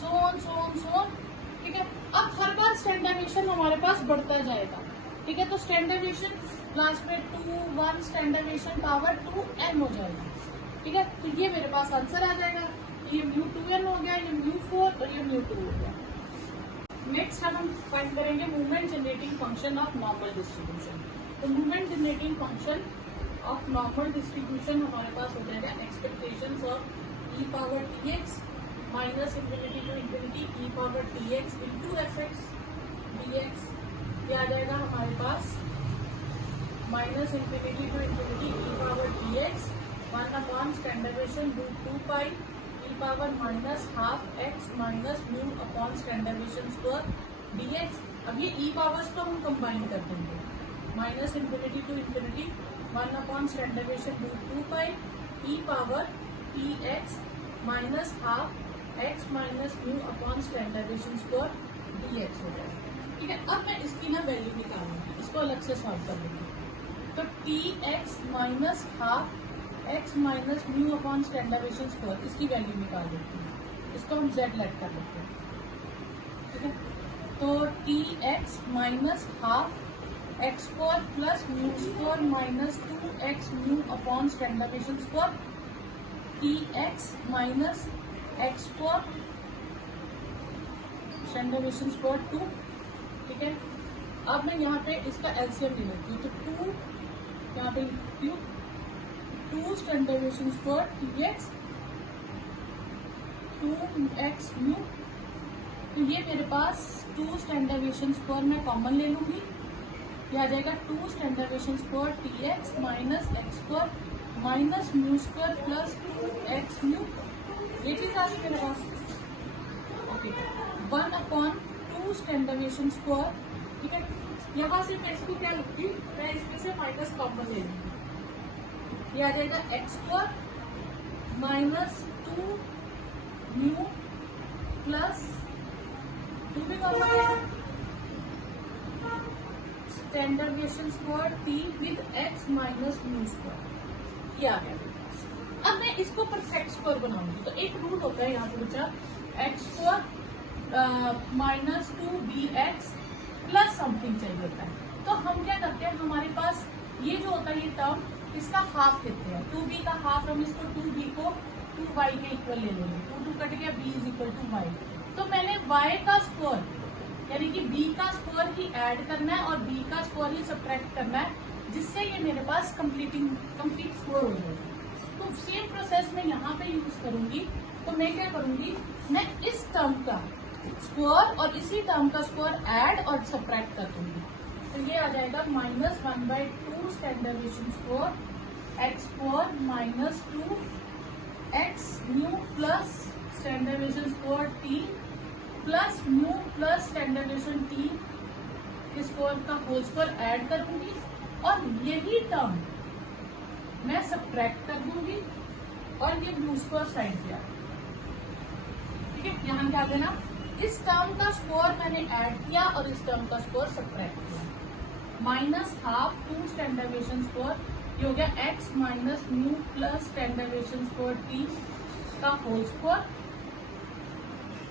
सो ऑन। ठीक है, अब हर बार स्टैंडर्ड डेविएशन हमारे पास बढ़ता जाएगा। ठीक है, तो स्टैंडर्ड डेविएशन लास्ट में 2-1 स्टैंडर्ड डेविएशन पावर 2n हो जाएगा। ठीक है, तो ये मेरे पास आंसर आ जाएगा। ये म्यू 2n हो गया, ये म्यू 4 और ये म्यू 2 हो गया। नेक्स्ट हम फाइंड करेंगे movement generating function of normal distribution. तो movement generating function of normal distribution हमारे पास हो जाएगा expectations of e power dx minus infinity to infinity e power dx into fx dx। ये आ जाएगा हमारे पास minus infinity to infinity e power dx 1 standard deviation √2 pi e power -12 x minus mu upon standard deviation square dx। अब ये ई powers को हम combine कर देंगे, minus infinity to infinity 1 standard deviation √2 pi e power dx -12 x minus mu upon standard deviation square dx हो जाएगा। ठीक है, अब मैं इसकी ना वैल्यू निकालूंगी, इसको अलग से सॉल्व कर लूंगी। तो tx -12 x minus mu upon standard deviation square, इसकी वैल्यू निकाल लेती हूँ, इसको हम z लेट कर लेते हैं। ठीक है, तो tx -12 x square plus mu square minus 2x mu upon standard deviation square tx minus x square standard deviation square 2। ठीक है, अब मैं यहाँ पे इसका एलसीएम ले लेती हूँ, तो 2 यहाँ पे 2 standard deviation square tx 2x mu. तो ये मेरे पास 2 स्टैंडर्ड डेविएशन स्क्वायर मैं कॉमन ले लूंगी, ये आ जाएगा 2 standard deviation square tx minus x square minus mu square plus 2x mu. ये चीज आ गई मेरे पास। Okay, 1/2 standard deviation square. ठीक है, यहाँ से मैं इसको क्या लिखती हूँ, मैं इसमें से माइनस कॉमन ले लूंगी, ये आ जाएगा x square minus 2 mu plus 2 भी कॉमन ले standard deviation square t with x minus mu square, ये आ गया। अब मैं इसको परफेक्ट स्क्वायर बनाऊंगी, तो एक रूल होता है यहाँ पे बच्चा x square minus 2bx plus something चाहिए होता है। तो हम क्या करते हैं, हमारे पास ये जो होता है ये टर्म, इसका हाफ लेते हैं, 2b का हाफ, हम इसको 2b को 2y के इक्वल ले लेंगे, 2 कट गया, b is equal to y। तो मैंने y का स्क्वायर यानी कि b का स्क्वायर ही ऐड करना है और b का स्क्वायर ही सब्ट्रैक्ट करना है, जिससे ये मेरे पास कंप्लीट स्क्वायर हो जाएगा। तो सेम प्रोसेस मैं यहाँ पे यूज करूंगी। तो मैं क्या करूंगी, मैं इस टर्म का स्क्वायर और इसी टर्म का स्क्वायर ऐड और सब्ट्रैक्ट कर दूंगी। तो ये आ जाएगा -1/2 standard deviation square x square minus 2x mu plus standard deviation square t plus mu plus standard deviation t के स्क्वायर का होल स्क्वायर ऐड करूंगी और यही टर्म मैं सब्ट्रैक्ट कर दूंगी और ये म्यू स्क्वायर साइड पे आ, ठीक है। यहाँ क्या देना, इस टर्म का स्क्वायर मैंने ऐड किया और इस टर्म का स्क्वायर सब्ट्रैक्ट किया, minus half 2 standard deviation square, ये हो गया x minus mu plus standard deviation square t का होल स्क्वायर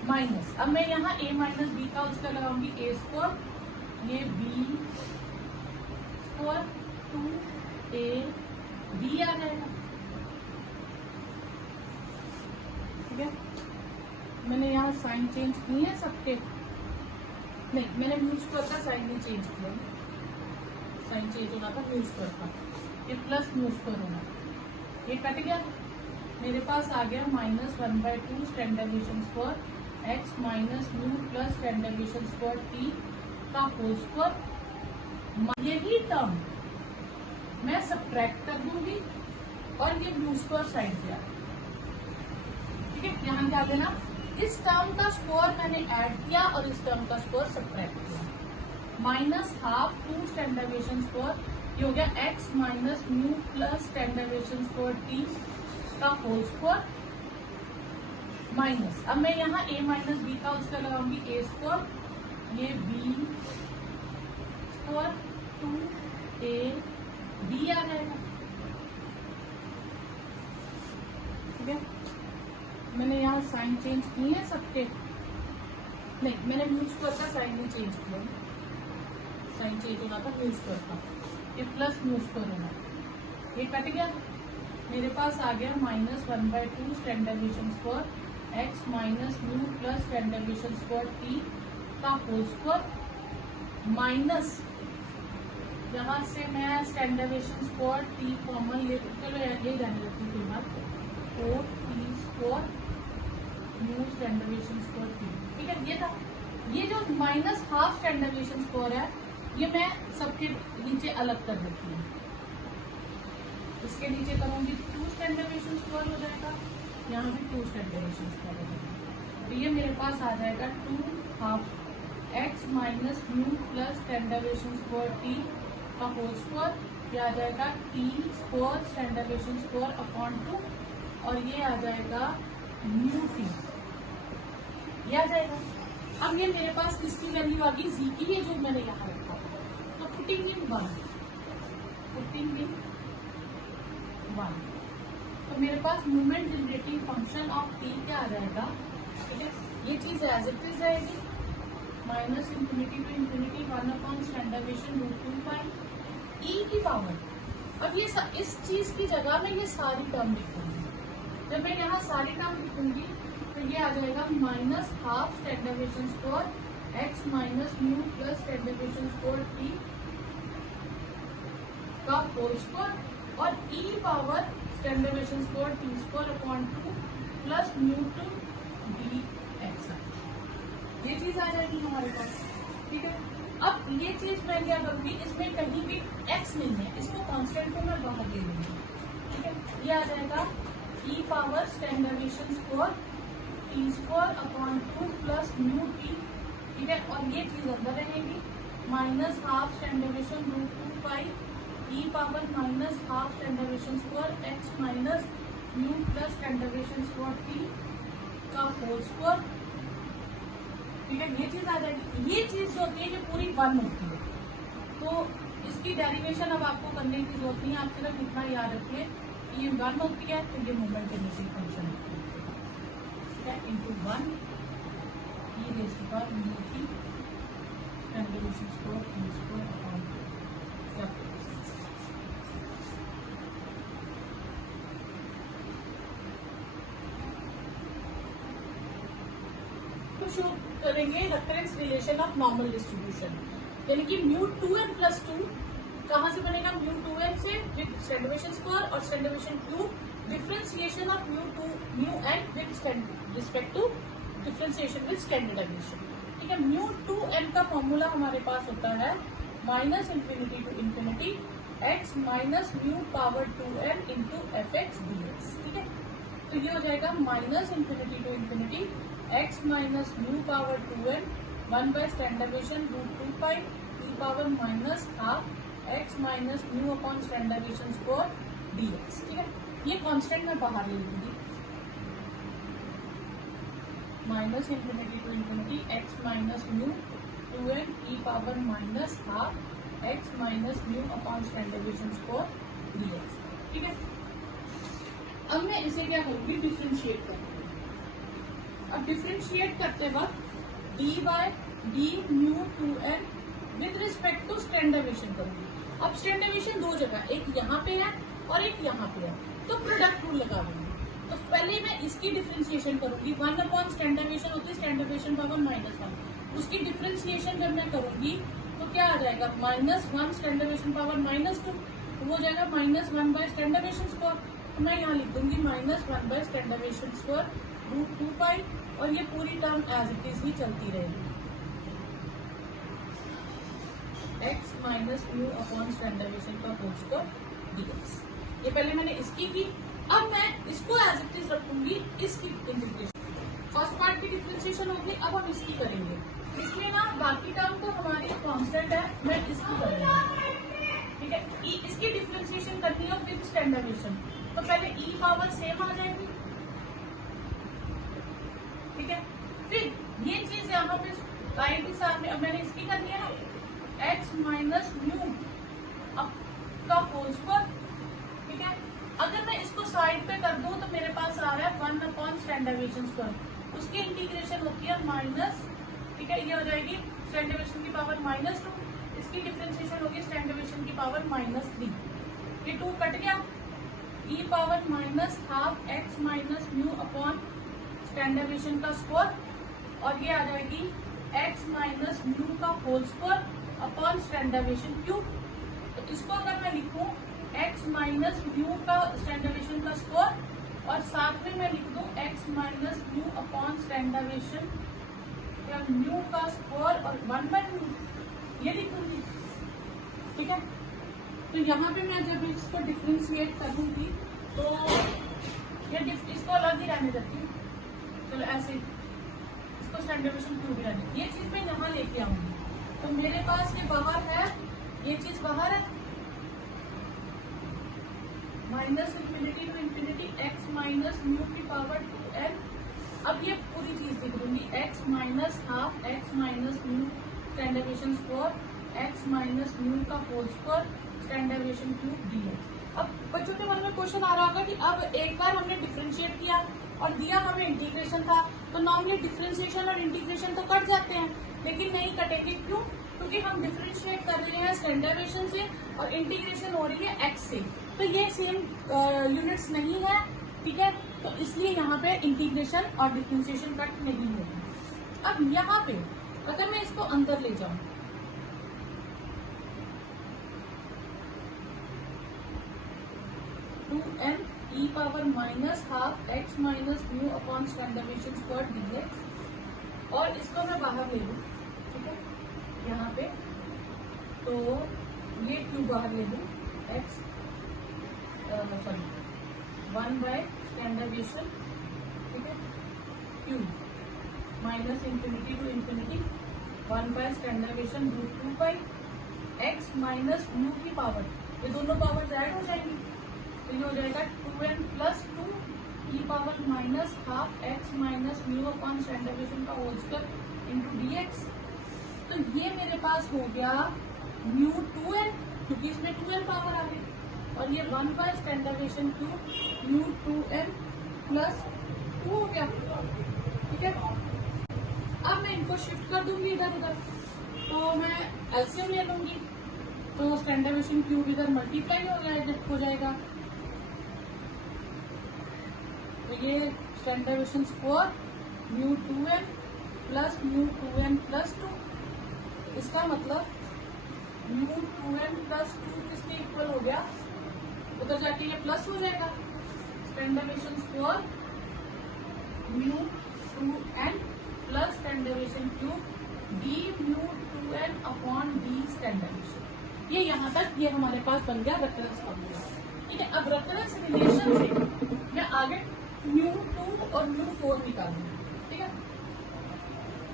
माइनस, अब मैं यहाँ a माइनस बी का उसका लगाऊंगी a स्क्वायर, ये b स्क्वायर 2ab आ जाएगा, ठीक है। मैंने यहाँ साइन चेंज किए हैं सबके, नहीं मैंने म्यू स्क्वायर का साइन नहीं चेंज किया, साइन चेंज होना था म्यू स्क्वायर का, ये प्लस म्यू स्क्वायर होना, ये कट गया, मेरे पास आ गया minus 1/2 standard deviation square x minus mu plus standard deviation square t का होल स्क्वायर, यही टर्म मैं सब्ट्रैक्ट कर दूंगी और ये म्यू स्क्वायर साइड पे आ, ठीक है। यहाँ क्या देना, इस टर्म का स्क्वायर मैंने ऐड किया और इस टर्म का स्क्वायर सब्ट्रैक्ट किया, minus half 2 standard deviation square, ये हो गया x minus mu plus standard deviation square t का होल स्क्वायर माइनस, अब मैं यहाँ a माइनस बी का उसका लगाऊंगी a स्क्वायर, ये b स्क्वायर 2ab आ जाएगा, ठीक है। मैंने यहाँ साइन चेंज किए हैं सबके, नहीं मैंने म्यू स्क्वायर का साइन नहीं चेंज किया, साइन चेंज होना था म्यू स्क्वायर का, ये प्लस म्यू स्क्वायर होना, ये कट गया, मेरे पास आ गया minus 1/2 standard deviation square x minus mu plus standard deviation square t का होल स्क्वायर माइनस, यहाँ से मैं standard deviation square t common ले, चलो ये जाने देती हूँ फिलहाल, 4t square mu standard deviation square t, ठीक है। ये था, ये जो minus half standard deviation square है ये मैं सबके नीचे अलग कर देती हूँ, इसके नीचे करूंगी 2 स्टैंडर्ड डेविएशन स्क्वायर हो जाएगा, यहाँ भी 2 स्टैंडर्ड डेविएशन स्क्वायर हो जाएगा, तो ये मेरे पास आ जाएगा 2 half x minus mu plus standard deviation square t का होल स्क्वायर, ये आ जाएगा t square standard deviation square upon 2 और ये आ जाएगा म्यू t, ये आ जाएगा। अब ये मेरे पास किसकी वैल्यू आ गई, z की, ये जो मैंने यहाँ रखा, तो पुटिंग इन 1, तो मेरे पास moment generating function of t क्या आ जाएगा, ठीक है। ये चीज एज इट इज रहेगी, minus infinity to infinity 1 standard deviation √2 pi e की पावर। अब ये इस चीज की जगह में ये सारी टर्म लिखूंगी, जब मैं यहाँ सारी टर्म लिखूंगी तो ये आ जाएगा minus half standard deviation square x minus mu plus standard deviation square t का होल स्क्वायर और e power standard deviation square t square upon 2 plus mu two dx, ये चीज आ जाएगी हमारे पास, ठीक है। अब ये चीज मैं क्या करूंगी, इसमें कहीं भी x नहीं है, इसको कांस्टेंट को मैं बाहर ले लूंगी, ठीक है। ये आ जाएगा e power standard deviation square t square upon 2 plus mu t, ठीक है, और ये चीज अंदर रहेगी, minus half standard deviation √2 pi e power minus half standard deviation square x minus mu plus standard deviation square t का whole square, ठीक है। ये चीज आ जाएगी, ये चीज जो होती है ये पूरी 1 होती है, तो इसकी डेरिवेशन अब आपको करने की जरूरत नहीं है, आप सिर्फ इतना याद रखिए ये 1 होती है तो ये मोमेंट जनरेटिंग फंक्शन होती है, ठीक है, into 1 e raise to power mu t standard deviation square t square upon 2। Show करेंगे reference relation of normal distribution, यानी कि μ2n + 2 कहाँ से बनेगा, μ2n से विद स्टैंडर्ड डेविएशन स्क्वायर और standard deviation cube, differentiation of μn with respect to differentiation with standard deviation, ठीक है। μ2n का फॉर्मूला हमारे पास होता है -∞ to ∞ x minus mu power 2n into fx dx, ठीक है। तो ये हो जाएगा -∞ to ∞ x minus mu power 2n standard deviation √2 pi e power minus half x minus mu upon standard deviation square dx। ठीक है, ये कांस्टेंट मैं बाहर ले लूंगी, minus infinity to infinity x minus mu 2n e power minus half x minus mu upon standard deviation square dx। ठीक है, अब मैं इसे क्या करूंगी, डिफ्रेंशिएट करूंगी। अब डिफ्रेंशिएट करते वक्त dy d mu 2n with respect to standard deviation करूंगी। अब स्टैंडर्ड डेविएशन दो जगह, एक यहाँ पे है और एक यहाँ पे है, तो प्रोडक्ट रूल लगा दूंगी। तो पहले मैं इसकी डिफ्रेंशिएशन करूंगी, 1 अपॉन स्टैंडर्ड डेविएशन होती है स्टैंडर्ड डेविएशन पावर -1, उसकी डिफ्रेंशिएशन जब मैं करूंगी तो क्या आ जाएगा, -1 स्टैंडर्ड डेविएशन पावर -2, वो हो जाएगा -1 बाय स्टैंडर्ड डेविएशन स्क्वायर। तो मैं यहाँ लिख दूंगी -1 by standard deviation square root 2 pi, और ये पूरी टर्म एज इट इज ही चलती रहेगी, x minus mu upon standard deviation का होल स्क्वायर dx। ये पहले मैंने इसकी की, अब मैं इसको एज इट इज रखूंगी, इसकी इंटीग्रेशन। फर्स्ट पार्ट की डिफरेंशिएशन होगी, अब हम इसकी करेंगे। इसमें ना बाकी टर्म तो हमारी कांस्टेंट है, मैं इसकी करूंगी। ठीक है, इसकी डिफरेंशिएशन करनी है विद स्टैंडर्ड डेविएशन, तो पहले e पावर सेम आ जाएगी। ठीक है, फिर ये चीज यहाँ पे राइट के साथ में, अब मैंने इसकी करनी है ना, x माइनस म्यू अब का होल स्क्वायर। ठीक है, अगर मैं इसको साइड पे कर दूं तो मेरे पास आ रहा है 1 अपॉन स्टैंडर्ड डेविएशन स्क्वायर, उसकी इंटीग्रेशन होती है माइनस, ठीक है, ये हो जाएगी स्टैंडर्ड डेविएशन की पावर -2, इसकी डिफरेंशिएशन होगी स्टैंडर्ड डेविएशन की पावर -3, ये 2 कट गया, e power -half x minus mu upon standard deviation का स्क्वायर, और ये आ जाएगी x माइनस म्यू का whole square upon standard deviation cube. तो इसको अगर मैं लिखूं x माइनस म्यू का स्टैंडर्ड डेविएशन का स्क्वायर, और साथ में मैं लिख दूं x minus mu upon standard deviation या म्यू का स्क्वायर और 1 बाय म्यू, ये लिख दूंगी। ठीक है, तो यहाँ पे मैं जब इसको डिफ्रेंशिएट करूंगी तो ये इसको अलग ही रहने देती हूँ, चलो ऐसे इसको स्टैंडर्ड डेविएशन क्यूब रहने, ये चीज मैं यहाँ लेके आऊंगी। तो मेरे पास ये बाहर है, ये चीज बाहर है, minus infinity to infinity x minus mu की पावर 2n। अब ये पूरी चीज लिख दूंगी, x minus half x minus mu standard deviation square x minus mu का whole square standard deviation cube dx। अब बच्चों के मन में क्वेश्चन आ रहा होगा कि अब एक बार हमने डिफरेंशिएट किया और दिया हमें इंटीग्रेशन था, तो नॉर्मली डिफरेंशिएशन और इंटीग्रेशन तो कट जाते हैं, लेकिन नहीं कटेंगे, क्यों? क्योंकि हम डिफरेंशिएट कर रहे हैं स्टैंडर्ड डेविएशन से और इंटीग्रेशन हो रही है x से, तो ये सेम यूनिट्स नहीं है। ठीक है, तो इसलिए यहाँ पे इंटीग्रेशन और डिफरेंशिएशन कट नहीं होगी। अब यहाँ पे अगर मैं इसको अंदर ले जाऊं, n e power -half x minus mu upon standard deviation square dx, और इसको मैं बाहर ले लूं, ठीक है, यहाँ पे तो ये क्यू बाहर ले लूं, x sorry 1 by standard deviation, ठीक है, क्यू minus infinity to infinity 1 by standard deviation root 2 pi x minus mu की पावर, ये दोनों पावर ऐड हो जाएंगी, तो ये हो जाएगा 2n plus 2 e power -half x minus mu upon standard deviation का होल स्क्वायर इंटू dx। तो ये मेरे पास हो गया म्यू 2n, क्योंकि इसमें 2n पावर आ गई, और ये 1 by standard deviation cube mu 2n plus 2 हो गया। ठीक है, अब मैं इनको शिफ्ट कर दूंगी इधर उधर, तो मैं एलसीएम ले लूंगी, तो स्टैंडर्ड डेविएशन क्यूब इधर मल्टीप्लाई हो जाएगा, तो ये standard deviation square mu 2n plus mu 2n plus 2, इसका मतलब म्यू 2n प्लस 2 किसके इक्वल हो गया, उधर जाके ये प्लस हो जाएगा, standard deviation square mu 2n plus standard deviation cube D mu 2n upon D standard deviation. ये यहाँ तक ये हमारे पास बन गया रेफरेंस फॉर्मूला। ठीक है, अब रेफरेंस रिलेशन से मैं आगे म्यू 2 और म्यू 4 निकालूंगी। ठीक है,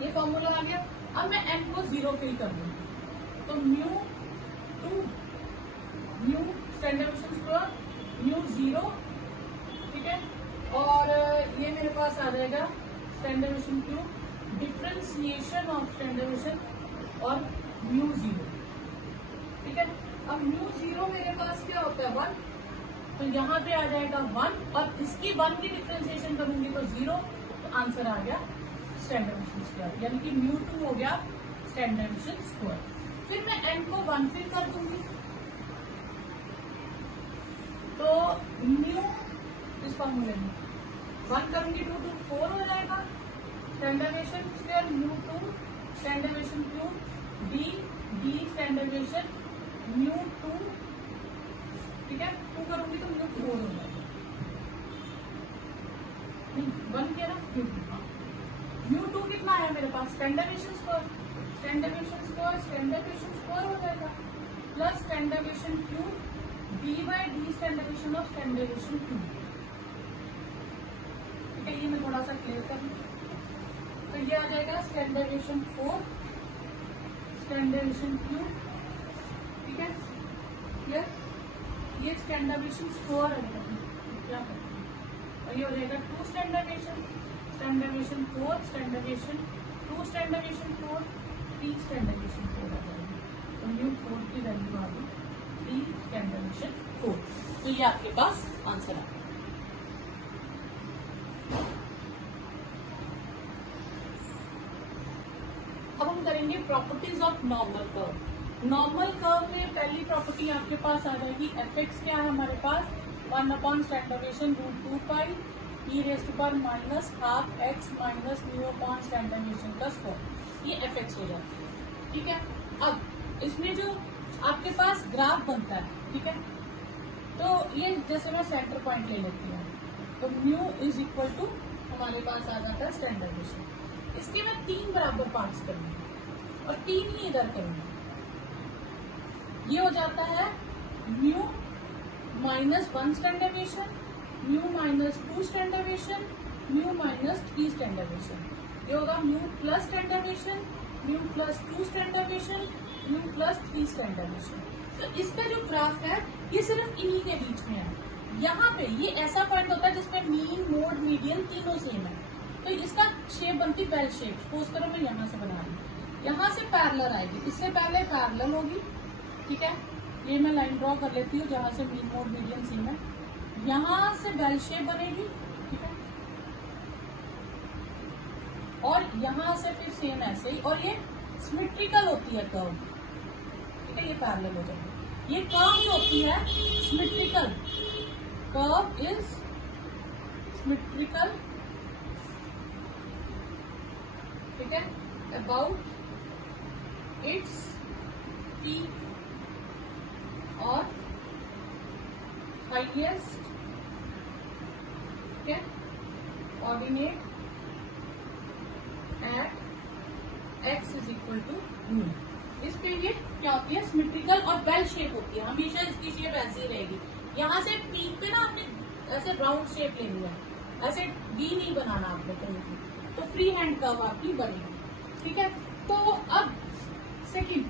ये फॉर्मूला आ गया। अब मैं n को 0 फिल कर दूंगी, तो mu 2 mu standard deviation square mu 0, ठीक है। और ये मेरे पास आ जाएगा standard deviation cube, differentiation of standard deviation और म्यू 0, ठीक है। अब म्यू 0 मेरे पास क्या होता है 1, तो यहाँ पे आ जाएगा 1 और इसकी 1 की डिफरेंशिएशन करूंगी तो 0, तो आंसर आ गया स्टैंडर्ड डेविएशन स्क्वायर, यानी कि म्यू 2 हो गया स्टैंडर्ड डेविएशन स्क्वायर। फिर मैं n को 1 फिर कर दूंगी, तो म्यू इस फॉर्मूले में 1 करूंगी 2 2 4 हो जाएगा standard deviation square mu 2 standard deviation cube D standard deviation mu 2, ठीक है। 2 करूंगी तो म्यू 4 हो जाएगा, 1 किया ना म्यू 2 कितना है मेरे पास standard deviation square, standard deviation square हो जाएगा plus standard deviation cube D by D standard deviation of standard deviation cube, ठीक है। ये मैं थोड़ा सा क्लियर कर लूं, तो ये आ जाएगा standard deviation 4 standard deviation cube, ठीक है क्लियर। ये स्टैंडर्ड डेविएशन स्क्वायर है क्या, और ये हो जाएगा 2 standard deviation 4 standard deviation 2 standard deviation 4 3 standard deviation 4 आ जाएगी, तो म्यू 4 की वैल्यू आ गई 3 स्टैंडर्ड डेविएशन 4, तो ये आपके पास आंसर आ गया। अब हम करेंगे properties of normal curve. Normal curve में पहली प्रॉपर्टी आपके पास आ जाएगी एफ एक्स क्या है हमारे पास 1 upon standard deviation root 2 pi E raise to power minus half x minus mu upon standard deviation का स्क्वायर, ये एफ एक्स हो जाता है, ठीक है। अब इसमें जो आपके पास ग्राफ बनता है, ठीक है, तो ये जैसे मैं सेंटर पॉइंट ले लेती हूँ, तो म्यू इज इक्वल टू हमारे पास आ जाता है स्टैंडर्ड डेविएशन, इसके मैं 3 बराबर पार्ट्स करूंगी और 3 ही इधर करूंगी, ये हो जाता है mu minus 1 standard deviation mu minus 2 standard deviation mu minus 3 standard deviation, ये होगा mu plus standard deviation mu plus 2 standard deviation mu plus 3 standard deviation. तो इसका जो ग्राफ है ये सिर्फ इन्हीं के बीच में है, यहाँ पे ये ऐसा पॉइंट होता है जिसमें मीन मोड मीडियन तीनों सेम है, तो इसका शेप बनती बेल शेप। सपोज करो मैं यहाँ से बना रही हूँ, यहाँ से पैरेलल आएगी, इससे पहले पैरेलल होगी, ठीक है। ये मैं लाइन ड्रॉ कर लेती हूँ जहाँ से मीन मोड मीडियन सेम है, यहाँ से बेल शेप बनेगी, ठीक है, और यहाँ से फिर सेम ऐसे ही, और ये सिमेट्रिकल होती है कर्व, ठीक है, ये पैरेलल हो जाएगी। ये कर्व जो होती है सिमेट्रिकल, कर्व इज सिमेट्रिकल, ठीक है, अबाउट इट्स पीक और हाईएस्ट, ठीक है, coordinate at x is equal to mu. इस पे ये क्या होती है सिमेट्रिकल और बेल शेप होती है, हमेशा इसकी शेप ऐसी ही रहेगी। यहाँ से पीक पे ना आपने ऐसे राउंड शेप लेनी है, ऐसे वी नहीं बनाना आपने कहीं भी, तो फ्री हैंड कर्व आपकी बनेगी, ठीक है। तो अब सेकंड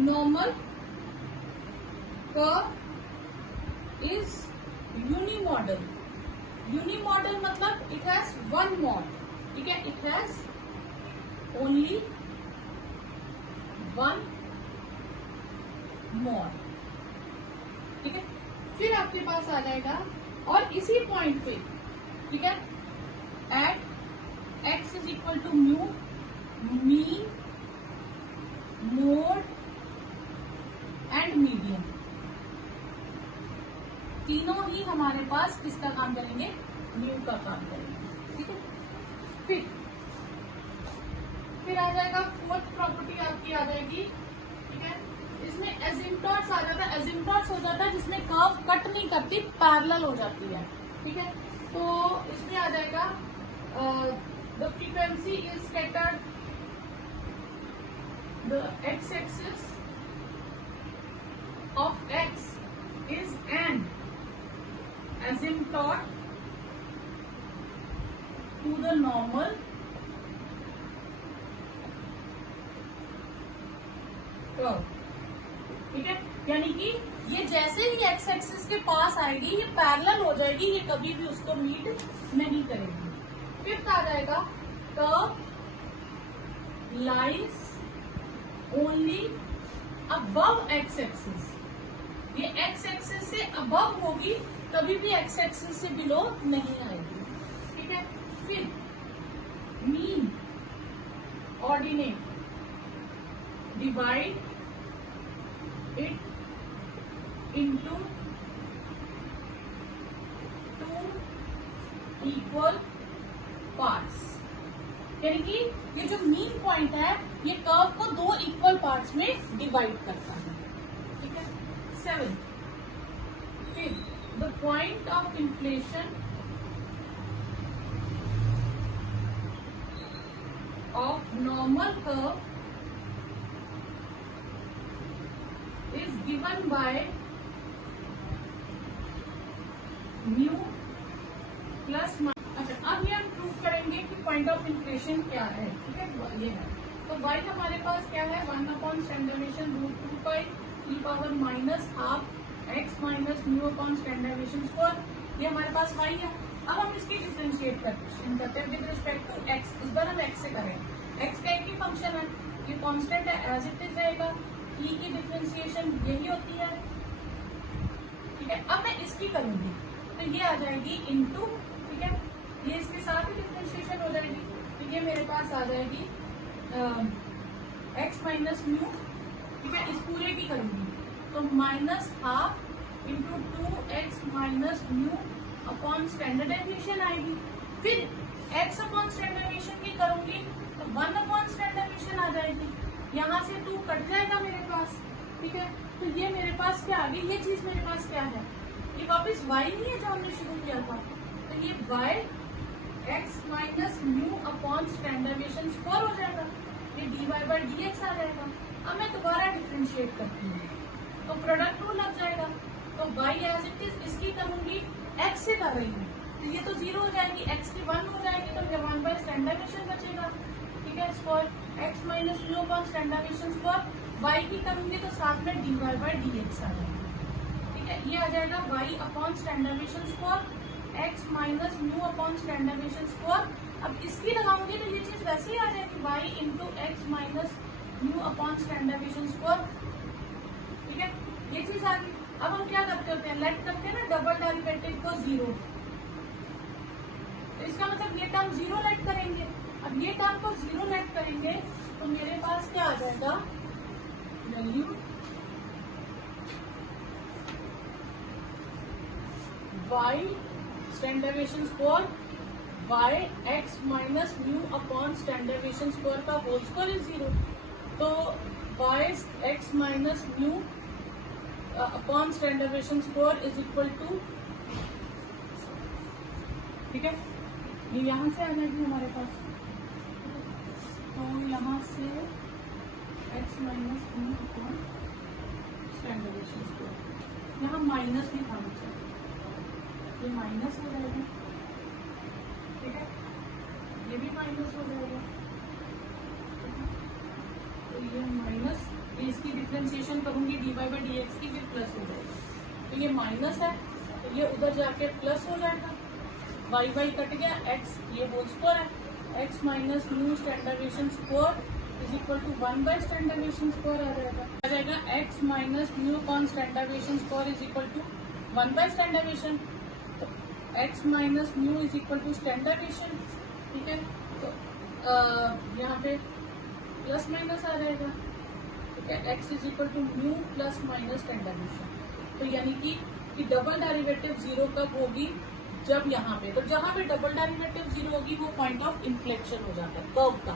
नॉर्मल कर्व इज यूनिमॉडल। यूनिमॉडल मतलब इट हैज 1 मॉड, ठीक है, इट हैज ओनली 1 मॉड, ठीक है। फिर आपके पास आ जाएगा और इसी पॉइंट पे, ठीक है, at x is equal to mu mean mode and median, तीनों ही हमारे पास किसका काम करेंगे, म्यू का काम करेंगे, ठीक है। फिर आ जाएगा फोर्थ प्रॉपर्टी आपकी आ जाएगी, ठीक है, इसमें एजिम्पटॉट्स आ जाता है। एजिम्पटॉट्स हो जाता है जिसमें कर्व कट नहीं करती, पैरेलल हो जाती है, ठीक है। तो इसमें आ जाएगा the frequency is scattered, the x axis of x is an asymptote to the normal curve, ठीक है, यानी कि ये जैसे ही एक्स एक्सिस के पास आएगी ये पैरेलल हो जाएगी, ये कभी भी उसको मीट नहीं करेगी। फिफ्थ आ जाएगा curve lies only above x axis, ये एक्स एक्सिस से अबव होगी, कभी भी एक्स एक्सिस से बिलो नहीं आएगी। ठीक है, फिर mean ordinate divide it into 2 equal parts, यानी कि ये जो मीन पॉइंट है ये कर्व को 2 इक्वल पार्ट्स में डिवाइड करता है। ठीक है, 7 फिर the point of inflation of normal curve is given by mu plus. अच्छा, अब ये हम प्रूव करेंगे कि पॉइंट ऑफ इन्फ्लेशन क्या है। ठीक है, ये है तो y हमारे पास क्या है 1/√2πe⁻½ x minus mu upon standard deviation square, ये हमारे पास y है। अब हम इसकी डिफरेंशिएट करते हैं विद रिस्पेक्ट टू x, इस बार हम x से करें, x का एक ही फंक्शन है, ये कांस्टेंट है, एज इट इज रहेगा, e की डिफरेंशिएशन यही होती है। ठीक है, अब मैं इसकी करूंगी तो ये आ जाएगी इनटू, ठीक है, ये इसके साथ ही डिफरेंशिएशन हो जाएगी, तो ये मेरे पास आ जाएगी x माइनस म्यू। ठीक है, इस पूरे की करूंगी तो -½ into 2x minus mu upon standard deviation आएगी। फिर x अपॉन स्टैंडर्ड डेविएशन की करूंगी तो 1 अपॉन स्टैंडर्ड डेविएशन आ जाएगी, यहाँ से 2 कट जाएगा मेरे पास। ठीक है, तो ये मेरे पास क्या आ गई, ये चीज मेरे पास क्या है, ये वापस y नहीं है जो हमने शुरू किया था, तो ये y x minus mu upon standard deviation square हो जाएगा, ये dy/dx आ जाएगा। अब मैं दोबारा डिफरेंशिएट करती हूँ तो प्रोडक्ट रूल लग जाएगा, तो y एज इट इज इसकी करूंगी x से कर रही हूँ तो ये तो 0 हो जाएगी, x की 1 हो जाएगी, तो 1/स्टैंडर्ड डेविएशन बचेगा। ठीक है, square x minus mu upon standard deviation square, y की करूंगी तो साथ में dy/dx आ जाएगा। ठीक है, ये आ जाएगा y upon standard deviation square x minus mu upon standard deviation square. अब इसकी लगाऊंगी तो ये चीज वैसे ही आ जाएगी y into x minus mu upon standard deviation square. ठीक है, ये चीज आ गई। अब हम क्या करते होते हैं, लेट करते हैं ना डबल डेरिवेटिव को 0, तो इसका मतलब ये टर्म 0 लेट करेंगे। अब ये टर्म को 0 लेट करेंगे तो मेरे पास क्या आ जाएगा, value y standard deviation square y x minus mu upon standard deviation square का होल स्क्वायर इज 0, तो y x minus mu upon standard deviation square is equal to, ठीक है, ये यहाँ से आ जाएगी हमारे पास, तो यहाँ से x minus mu upon standard deviation square, यहाँ माइनस भी आना चाहिए, ये माइनस हो जाएगा। ठीक है, ये भी माइनस हो जाएगा, तो ये माइनस, इसकी डिफरेंशिएशन करूंगी dy/dx की, फिर प्लस हो जाएगा, तो ये माइनस है तो ये उधर जाके प्लस हो जाएगा, y कट गया, x ये होल स्क्वायर है, x minus mu standard deviation square is equal to standard deviation square आ जाएगा x minus mu upon standard deviation square is equal to standard deviation, तो x minus mu is equal to standard deviation. ठीक है, तो यहाँ पे plus minus आ जाएगा। ठीक है, x is equal to mu plus minus standard deviation, तो यानी कि डबल डेरिवेटिव 0 कब होगी, जब यहाँ पे, तो जहाँ पे डबल डेरिवेटिव 0 होगी वो पॉइंट ऑफ इन्फ्लेक्शन हो जाता है कर्व का।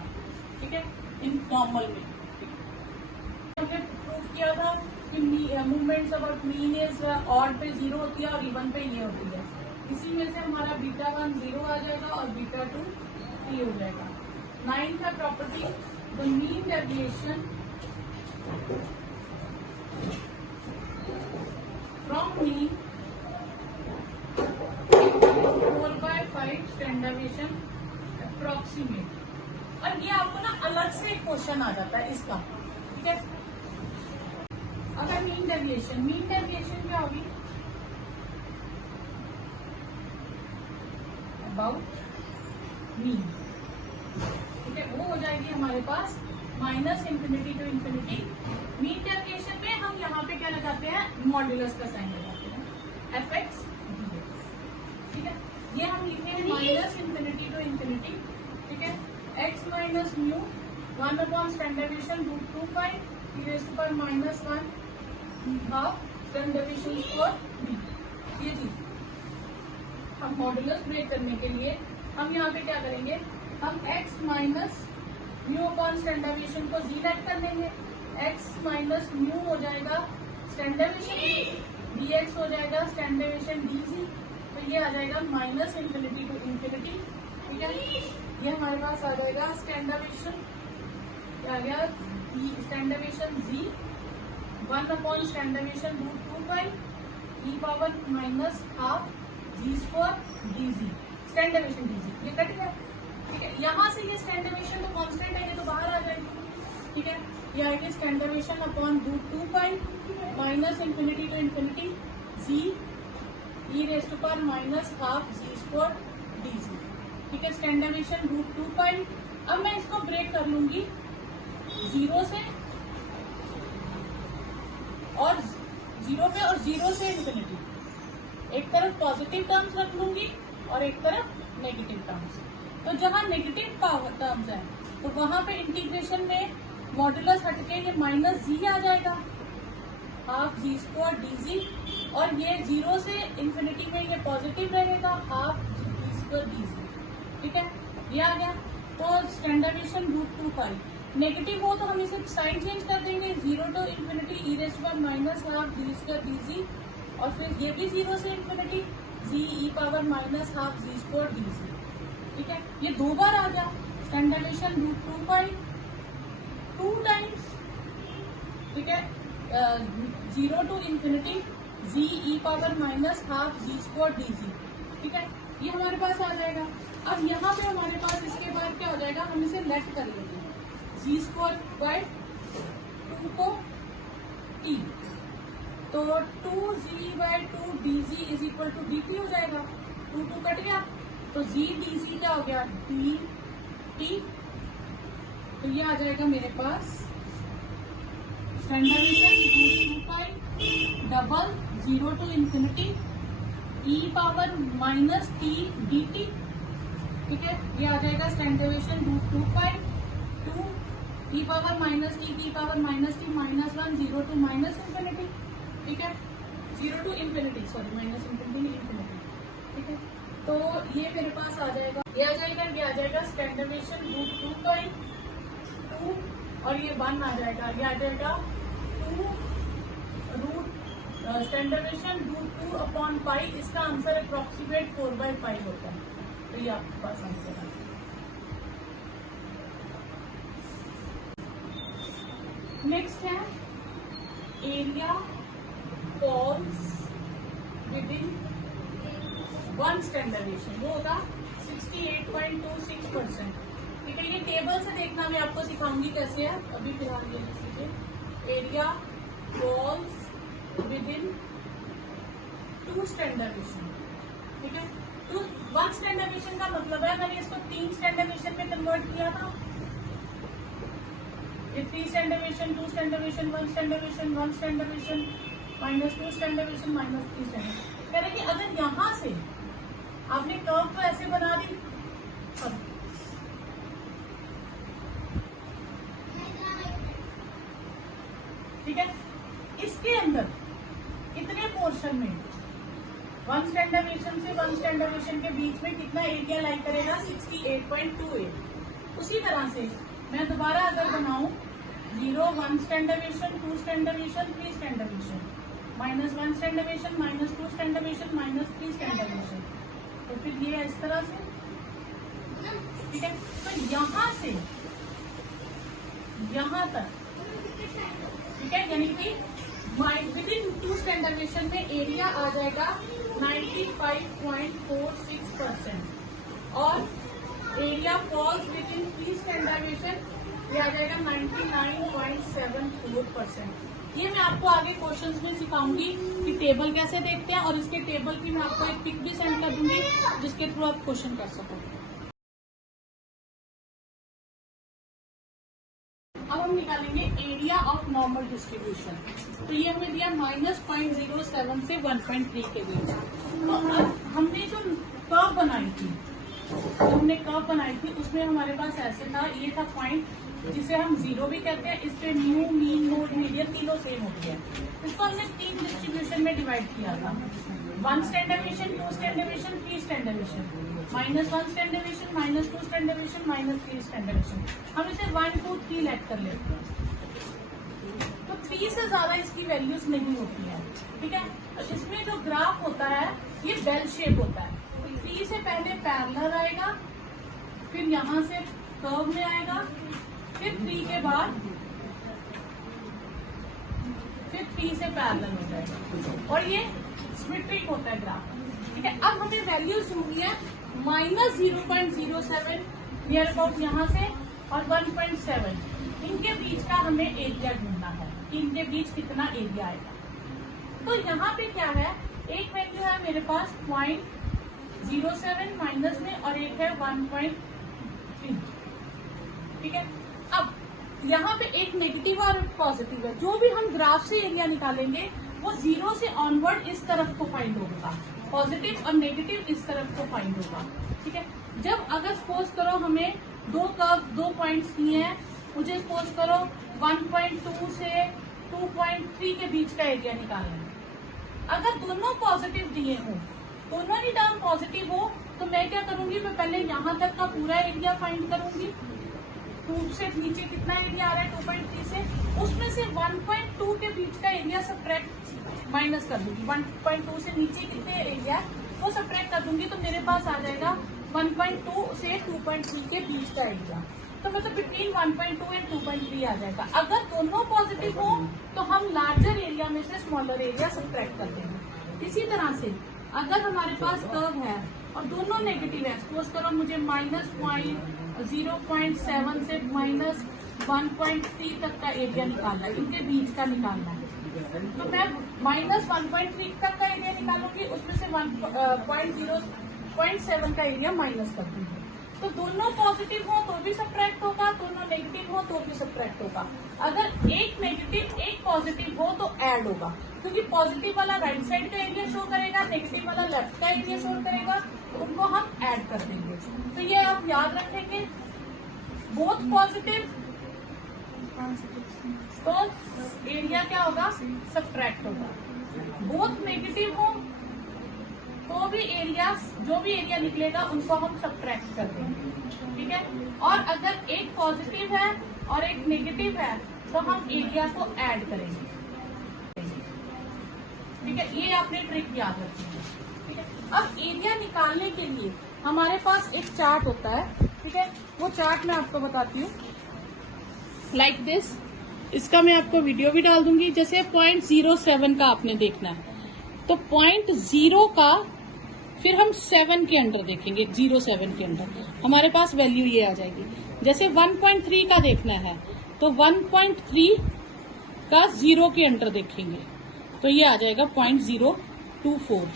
ठीक है, इन नॉर्मल में हमने प्रूव किया था कि movements about mean is odd पे 0 होती है और इवन पे ये होती है, इसी में से हमारा β1 0 आ जाएगा और β2 3 हो जाएगा। 9th है property, the mean deviation from mean 4/5 standard deviation approximate, और ये आपको ना अलग से एक क्वेश्चन आ जाता है इसका। ठीक है, अगर मीन डेविएशन क्या होगी, अबाउट मीन, ठीक है, वो हो जाएगी हमारे पास minus infinity to infinity. Mean deviation में हम यहाँ पे क्या लगाते हैं, मॉड्यूलस का साइन लगाते हैं, एफ एक्स, ठीक है। ये हम लिखते हैं माइनस इंफिनिटी टू इंफिनिटी, ठीक है, x minus mu 1 upon standard deviation root 2 pi e raise to power minus 1 half standard deviation for b. ये चीज हम मॉड्यूलस ब्रेक करने के लिए हम यहाँ पे क्या करेंगे, हम x minus mu upon standard deviation को जी लेट कर लेंगे, x माइनस म्यू हो जाएगा स्टैंडर्ड डेविएशन, dx हो जाएगा स्टैंडर्ड डेविएशन dz, तो ये आ जाएगा माइनस इंफिनिटी टू इंफिनिटी, ठीक है। ये हमारे पास आ जाएगा स्टैंडर्ड डेविएशन, क्या आ गया, standard deviation z 1 upon standard deviation root 2 pi e power minus half जी square dz, standard deviation dz, ये कट गया, ठीक है। यहाँ से ये स्टैंडर्ड डेविएशन तो कांस्टेंट है, ये तो बाहर आ जाएगी, ठीक है। ये आएगी standard deviation upon root 2 pi minus infinity to infinity g e raise to power minus half ji square dz, ठीक है। Standard deviation root 2 pi. अब मैं इसको ब्रेक कर लूंगी 0 से और 0 पे और 0 से इंफिनिटी, एक तरफ पॉजिटिव टर्म्स रख लूंगी और एक तरफ नेगेटिव टर्म्स। तो जहां नेगेटिव टर्म्स है तो वहां पे इंटीग्रेशन में मॉड्यूलस हटके ये माइनस जी आ जाएगा, हाफ जी स्क्वायर dz, और ये 0 से इंफिनिटी में ये पॉजिटिव रहेगा, हाफ जी स्क्वायर dz, ठीक है। ये आ गया। तो standard deviation root 2 pi, negative हो तो हम इसे साइन चेंज कर देंगे, 0 to infinity e raise to power minus half ji square dz, और फिर ये भी 0 से infinity g e power minus half जी स्क्वायर dz, ठीक है। ये 2 बार आ गया, standard deviation root 2 pi 2 times, ठीक है, 0 to infinity g e power minus half ji square dz, ठीक है। ये हमारे पास आ जाएगा। अब यहाँ पे हमारे पास इसके बाद क्या हो जाएगा, हम इसे लेफ्ट कर लेंगे, जी स्क्वायर बाय 2 को t, तो 2g/2 dz is equal to dt हो जाएगा, 2 कट गया, तो g dz क्या हो गया, dt, तो ये आ जाएगा मेरे पास standard deviation root 2 pi double 0 to infinity e power minus t dt, ठीक है। ये आ जाएगा standard deviation root 2 pi 2 e power minus t power minus t minus 1 0 to minus infinity, ठीक है, 0 to infinity, sorry minus infinity infinity, ठीक है। तो ये मेरे पास आ जाएगा, ये आ जाएगा, ये आ जाएगा स्टैंडर्ड डेविएशन रूट 2 पाई 2, और ये 1 आ जाएगा, ये आ जाएगा 2 root standard deviation root 2 upon pi. इसका आंसर अप्रोक्सीमेट 4/5 होता है, तो ये आपके पास आंसर है। नेक्स्ट है area falls within 1 standard deviation, वो होगा 68.26%, ठीक है। ये टेबल से देखना मैं आपको सिखाऊंगी कैसे है, अभी फिलहाल ये लिख लीजिए, area falls within 2 standard deviation, ठीक है। तो 1 स्टैंडर्ड डेविएशन का मतलब है, मैंने इसको 3 स्टैंडर्ड डेविएशन में कन्वर्ट किया था, ये 3 standard deviation, 2 standard deviation, 1 standard deviation, 1 standard deviation, -2 standard deviation, -3 standard. कह रहे कि अगर यहाँ से आपने कर्व को ऐसे बना दी, ठीक है, इसके अंदर इतने पोर्शन में 1 स्टैंडर्ड डेविएशन से 1 स्टैंडर्ड डेविएशन के बीच में कितना एरिया लाई करेगा, 68.28। उसी तरह से मैं दोबारा अगर बनाऊं 0 1 standard deviation, 2 standard deviation, 3 standard deviation, -1 standard deviation, -2 standard deviation, -3 standard deviation, तो फिर ये इस तरह से, ठीक है। तो यहाँ से यहाँ तक, ठीक है, यानी कि विदिन 2 स्टैंडर्ड डेविएशन में एरिया आ जाएगा 95.46%, और area falls within 3 standard deviation ये आ जाएगा 99.74%। ये मैं आपको आगे क्वेश्चंस में सिखाऊंगी कि टेबल कैसे देखते हैं, और इसके टेबल की मैं आपको एक पिक भी सेंड कर दूंगी जिसके थ्रू आप क्वेश्चन कर सको। अब हम निकालेंगे एरिया ऑफ नॉर्मल डिस्ट्रीब्यूशन। तो ये हमें दिया -0.07 से 1.3 के बीच। तो अब हमने जो कर्व बनाई थी, उसमें हमारे पास ऐसे था, ये था पॉइंट जिसे हम जीरो भी कहते हैं। इस पे म्यू, मीन, मोड, मीडियन तीनों सेम होती है। इसको हमने 3 डिस्ट्रीब्यूशन में डिवाइड किया था, 1 standard deviation, 2 standard deviation, 3 standard deviation, -1 standard deviation, -2 standard deviation, -3 standard deviation. हम इसे 1, 2, 3 लेट कर लेते हैं। तो 3 से ज्यादा इसकी वैल्यूज नहीं होती है, ठीक है। तो इसमें जो ग्राफ होता है ये बेल शेप होता है। तो 3 से पहले पैरेलल आएगा, फिर यहाँ से कर्व में आएगा, फिर 3 के बाद फिर 3 से पैरेलल हो जाएगा, और ये सिमेट्रिक होता है ग्राफ, ठीक है। अब हमें वैल्यूज ढूंढनी है -0.07 नियर अबाउट यहाँ से, और 1.7 इनके बीच का हमें एरिया ढूंढना है कि इनके बीच कितना एरिया आएगा। तो यहाँ पे क्या है, एक वैल्यू है मेरे पास 0.07 माइनस में, और एक है 1.3, ठीक है। अब यहाँ पे एक नेगेटिव और एक पॉजिटिव है। जो भी हम ग्राफ से एरिया निकालेंगे वो 0 से ऑनवर्ड इस तरफ को फाइंड होगा, पॉजिटिव और नेगेटिव इस तरफ को फाइंड होगा, ठीक है। जब अगर सपोज करो हमें 2 कर्व 2 पॉइंट्स दिए हैं, मुझे सपोज करो 1.2 से 2.3 के बीच का एरिया निकालना है। अगर दोनों पॉजिटिव दिए हों, दोनों ही टर्म पॉजिटिव हो, तो मैं क्या करूंगी, मैं पहले यहाँ तक का पूरा एरिया फाइंड करूंगी। 2 से नीचे कितना एरिया आ रहा है 2.3 से, उसमें से 1.2 के बीच का एरिया सब्ट्रैक्ट माइनस कर दूंगी। 1.2 से नीचे कितने एरिया वो सब्ट्रैक्ट कर दूंगी, तो मेरे पास आ जाएगा 1.2 से 2.3 के बीच का एरिया। तो मतलब बिटवीन 1.2 एंड 2.3 आ जाएगा। अगर दोनों पॉजिटिव हो तो हम लार्जर एरिया में से स्मॉलर एरिया सब्ट्रैक्ट कर देंगे। इसी तरह से अगर हमारे पास कर्व है और दोनों नेगेटिव है, सपोज करो मुझे -0.7 से -1.3 तक का एरिया निकालना है, इनके बीच का निकालना है, तो मैं -1.3 तक का एरिया निकालूंगी, उसमें से 0.7 का एरिया माइनस कर दूंगी। तो दोनों पॉजिटिव हो तो भी सब्ट्रैक्ट होगा, दोनों नेगेटिव हो तो भी सब्ट्रैक्ट होगा। अगर एक नेगेटिव एक पॉजिटिव हो तो ऐड होगा, क्योंकि पॉजिटिव वाला राइट साइड का एरिया शो करेगा, नेगेटिव वाला लेफ्ट का एरिया शो करेगा, तो उनको हम ऐड कर देंगे। तो ये आप याद रखेंगे, बोथ पॉजिटिव तो एरिया क्या होगा, सब्ट्रैक्ट होगा। बोथ नेगेटिव हो तो भी एरिया, जो भी एरिया निकलेगा उनको हम सब्ट्रैक्ट कर देंगे, ठीक है। और अगर एक पॉजिटिव है और एक नेगेटिव है तो हम एरिया को ऐड करेंगे, ठीक है। ये आपने ट्रिक याद रखनी है, ठीक है। अब एरिया निकालने के लिए हमारे पास एक चार्ट होता है, ठीक है। वो चार्ट मैं आपको बताती हूँ, लाइक दिस। इसका मैं आपको वीडियो भी डाल दूंगी। जैसे 0.07 का आपने देखना है, तो 0.0 का फिर हम 7 के अंडर देखेंगे, 0.7 के अंडर हमारे पास वैल्यू ये आ जाएगी। जैसे 1.3 का देखना है तो 1.3 का 0 के अंडर देखेंगे, तो ये आ जाएगा 0.024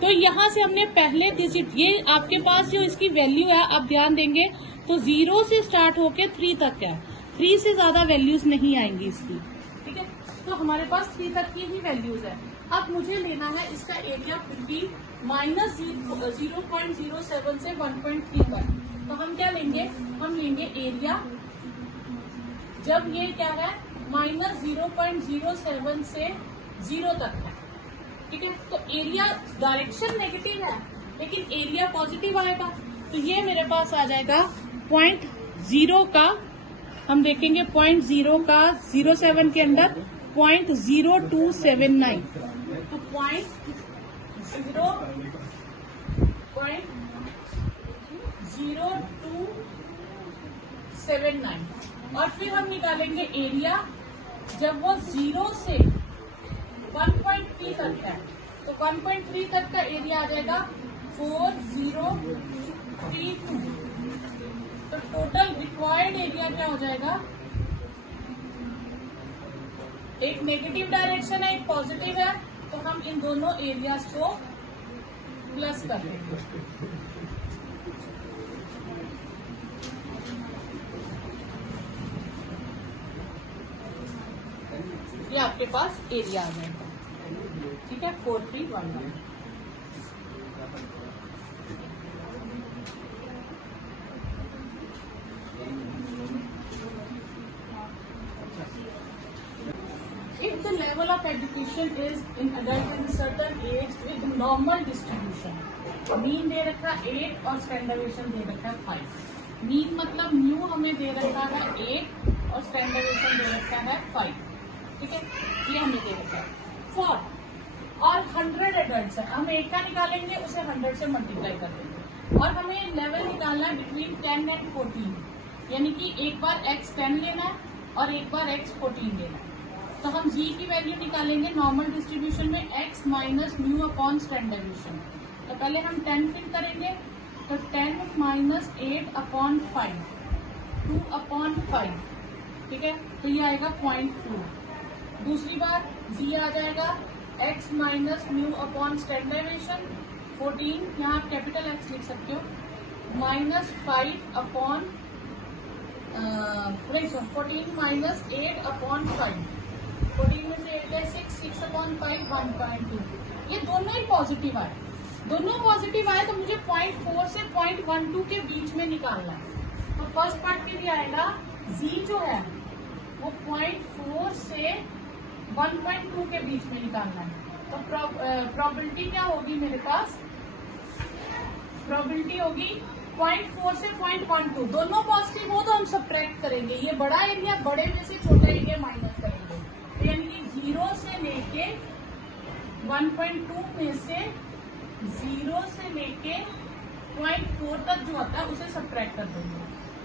तो यहाँ से हमने पहले डिजिट, ये आपके पास जो इसकी वैल्यू है आप ध्यान देंगे तो 0 से स्टार्ट होके 3 तक है, 3 से ज्यादा वैल्यूज नहीं आएंगी इसकी, ठीक है। तो हमारे पास 3 तक की ही वैल्यूज है। अब मुझे लेना है इसका एरिया बिटवीन -0.07 से 1.3 तक। तो हम क्या लेंगे, हम लेंगे एरिया जब ये क्या है -0.07 से 0 तक है, ठीक है। तो एरिया डायरेक्शन नेगेटिव है लेकिन एरिया पॉजिटिव आएगा, तो ये मेरे पास आ जाएगा 0.0 का, हम देखेंगे 0.0 का 0.7 के अंदर 0.0279, तो 0.0279। और फिर हम निकालेंगे एरिया जब वो 0 से 1.3 तक है, तो 1.3 तक का एरिया आ जाएगा 4032, तो टोटल रिक्वायर्ड एरिया क्या हो जाएगा, एक नेगेटिव डायरेक्शन है एक पॉजिटिव है, तो हम इन दोनों एरियाज को प्लस कर देंगे। ये आपके पास एरिया आ जाएगा, ठीक है, 4311। If the level of education is in adult in certain age with normal distribution, mean they रखा 8 और स्टैंडर्डेशन दे रखा है 5। मीन मतलब न्यू हमें दे रखा है 8 और स्टैंडर्डेशन दे रखा है 5, ठीक है, ये हमें दे रखा है। फॉर और 100 एडल्ट है, हम 8 का निकालेंगे, उसे 100 से मल्टीप्लाई कर देंगे, और हमें लेवल निकालना है बिटवीन 10 एंड 14, यानी कि एक बार x 10 लेना है और एक बार x 14 लेना है। तो हम g की वैल्यू निकालेंगे नॉर्मल डिस्ट्रीब्यूशन में x minus mu upon standard distribution. तो पहले हम 10 फिल करेंगे, तो 10 माइनस 8 अपॉन 5, 2 अपॉन 5, ठीक है, तो ये आएगा 0.4। दूसरी बार g आ जाएगा x minus mu upon standard distribution 14, यहाँ आप कैपिटल x लिख सकते हो, माइनस 5 अपॉन 14 माइनस 8 अपॉन 5, 14 में से 8 है 6, 6 अपॉन 5 1.2। ये दोनों ही पॉजिटिव आए, दोनों पॉजिटिव आए, तो मुझे 0.4 से 0.12 के बीच में निकालना है। तो फर्स्ट पार्ट के लिए आएगा z जो है वो 0.4 से 1.2 के बीच में निकालना है। तो प्रोबेबिलिटी क्या होगी मेरे पास, प्रोबेबिलिटी होगी 0.4 से 0.12, दोनों पॉजिटिव हो तो हम सब्ट्रैक्ट करेंगे, ये बड़ा एरिया बड़े में से छोटा एरिया माइनस करेंगे, तो यानी कि 0 से लेके 1.2 में से 0 से लेके 0.4 तक जो आता है उसे सब्ट्रैक्ट कर देंगे।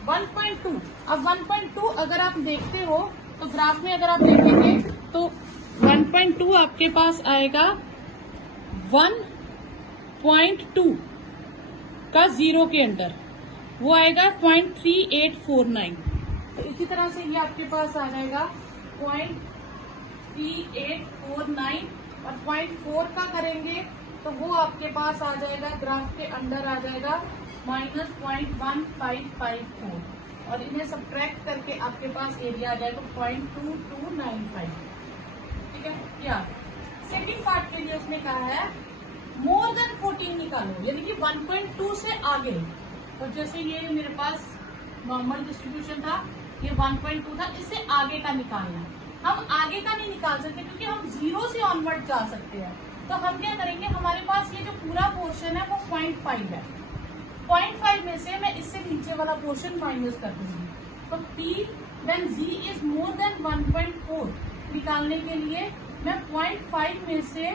1.2, अब 1.2 अगर आप देखते हो तो ग्राफ में अगर आप देखेंगे तो 1.2 आपके पास आएगा 1.2 का 0 के अंदर, वो आएगा 0.3849। तो इसी तरह से ये आपके पास आ जाएगा 0.3849, और 0.4 का करेंगे तो वो आपके पास आ जाएगा, ग्राफ के अंदर आ जाएगा माइनस 0.1554, और इन्हें सब्ट्रैक्ट करके आपके पास एरिया आ जाएगा 0.2295, ठीक है। क्या सेकंड पार्ट के लिए उसने कहा है मोर देन 14 निकालो, यानी कि 1.2 से आगे। तो जैसे ये मेरे पास नॉर्मल डिस्ट्रीब्यूशन था, ये 1.2 था, इससे आगे का निकालना है। हम आगे का नहीं निकाल सकते क्योंकि हम 0 से ऑनवर्ड जा सकते हैं, तो हम क्या करेंगे, हमारे पास ये जो पूरा पोर्शन है वो 0.5 है, 0.5 में से मैं इससे नीचे वाला पोर्शन माइनस कर दूंगी। तो P then Z is more than 1.4 निकालने के लिए मैं 0.5 में से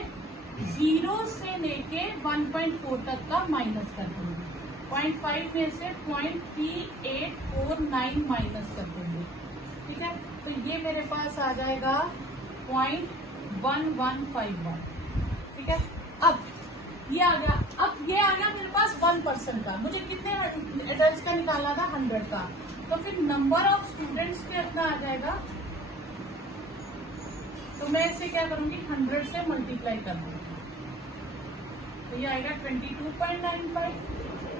0 से लेके 1.4 तक का माइनस कर दूंगी, 0.5 में से 0.3849 माइनस कर दूंगी, ठीक है। तो ये मेरे पास आ जाएगा 0.1151, ठीक है। अब ये आ गया, अब ये आ गया मेरे पास 1% का, मुझे कितने एडल्ट्स का निकालना था, 100 का, तो फिर नंबर ऑफ स्टूडेंट्स पे अपना आ जाएगा, तो मैं इसे क्या करूंगी 100 से मल्टीप्लाई कर दूंगी, तो ये आएगा 22.95,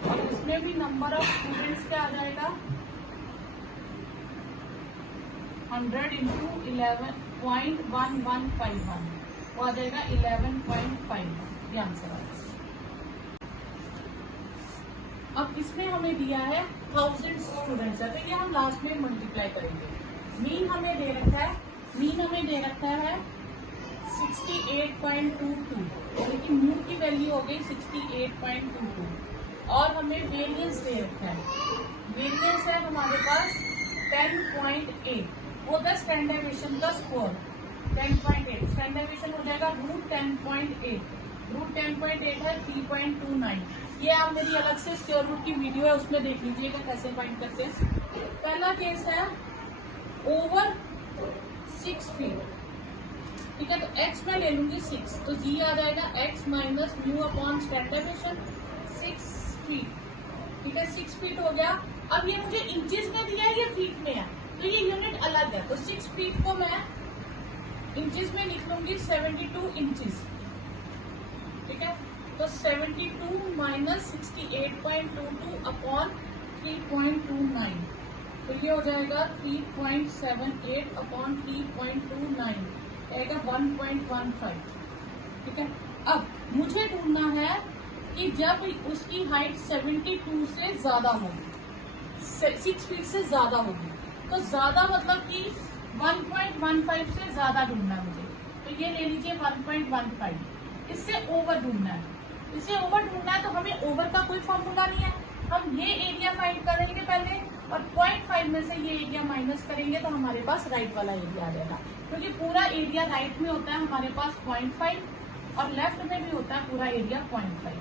और इसमें भी नंबर ऑफ स्टूडेंट्स क्या आ जाएगा 100 इंटू 11.1151, वो आ जाएगा 11.5, ये आंसर आएगा। अब इसमें हमें दिया है 1000 स्टूडेंट्स है, तो ये हम लास्ट में मल्टीप्लाई करेंगे। मीन हमें दे रखा है, मीन हमें दे रखा है 68.22, यानी कि म्यू की वैल्यू हो गई 68.22, और हमें वेरिएंस दे रखा है, वेरिएंस है हमारे पास 10.8, वो द स्टैंडर्डेशन का स्कोर 10.8, स्टैंडर्डेशन हो जाएगा √10.8, √10.8 है 3.29। ये आप मेरी अलग से स्क्वायर रूट की वीडियो है, उसमें देख लीजिएगा कैसे फाइंड करते हैं। पहला केस है ओवर 6 फीट, ठीक है, तो x में ले लूंगी 6, तो g आ जाएगा x minus mu upon standard deviation 6 feet, ठीक है, 6 फीट हो गया। अब ये मुझे इंचेस में दिया है, ये फीट में है, तो ये यूनिट अलग है। तो 6 फीट को मैं इंचेस में लिख लूंगी 72 इंचेस, ठीक है। तो 72 माइनस 68.22 अपॉन 3.29, तो ये हो जाएगा 3.78 अपॉन 3.29, आएगा 1.15, ठीक है। अब मुझे ढूंढना है कि जब उसकी हाइट 72 से ज्यादा होगी, 6 फीट से ज्यादा होगी, तो ज्यादा मतलब कि 1.15 से ज्यादा ढूंढना है मुझे। तो ये ले लीजिए 1.15, इससे ओवर ढूंढना है। इससे ओवर ढूंढना है तो हमें ओवर का कोई फॉर्मूला नहीं है, हम ये एरिया फाइंड करेंगे पहले और 0.5 में से ये एरिया माइनस करेंगे तो हमारे पास राइट वाला एरिया आ जाएगा, क्योंकि पूरा एरिया राइट में होता है हमारे पास 0.5 और लेफ्ट में भी होता है पूरा एरिया 0.5,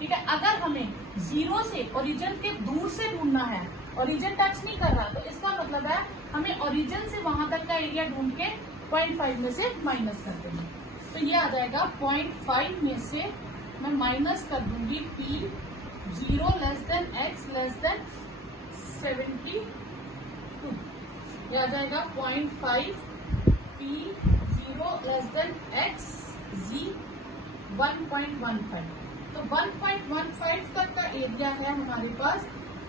ठीक है। अगर हमें 0 से ओरिजिन के दूर से ढूंढना है, ओरिजिन टच नहीं कर रहा, तो इसका मतलब है हमें ओरिजिन से वहां तक का एरिया ढूंढ के 0.5 में से माइनस कर देंगे। तो ये आ जाएगा 0.5 में से मैं माइनस कर दूंगी P 0 less than X less than 72, ये आ जाएगा 0.5 P 0 less than X Z 1.15। तो 1.15 तक का एरिया है हमारे पास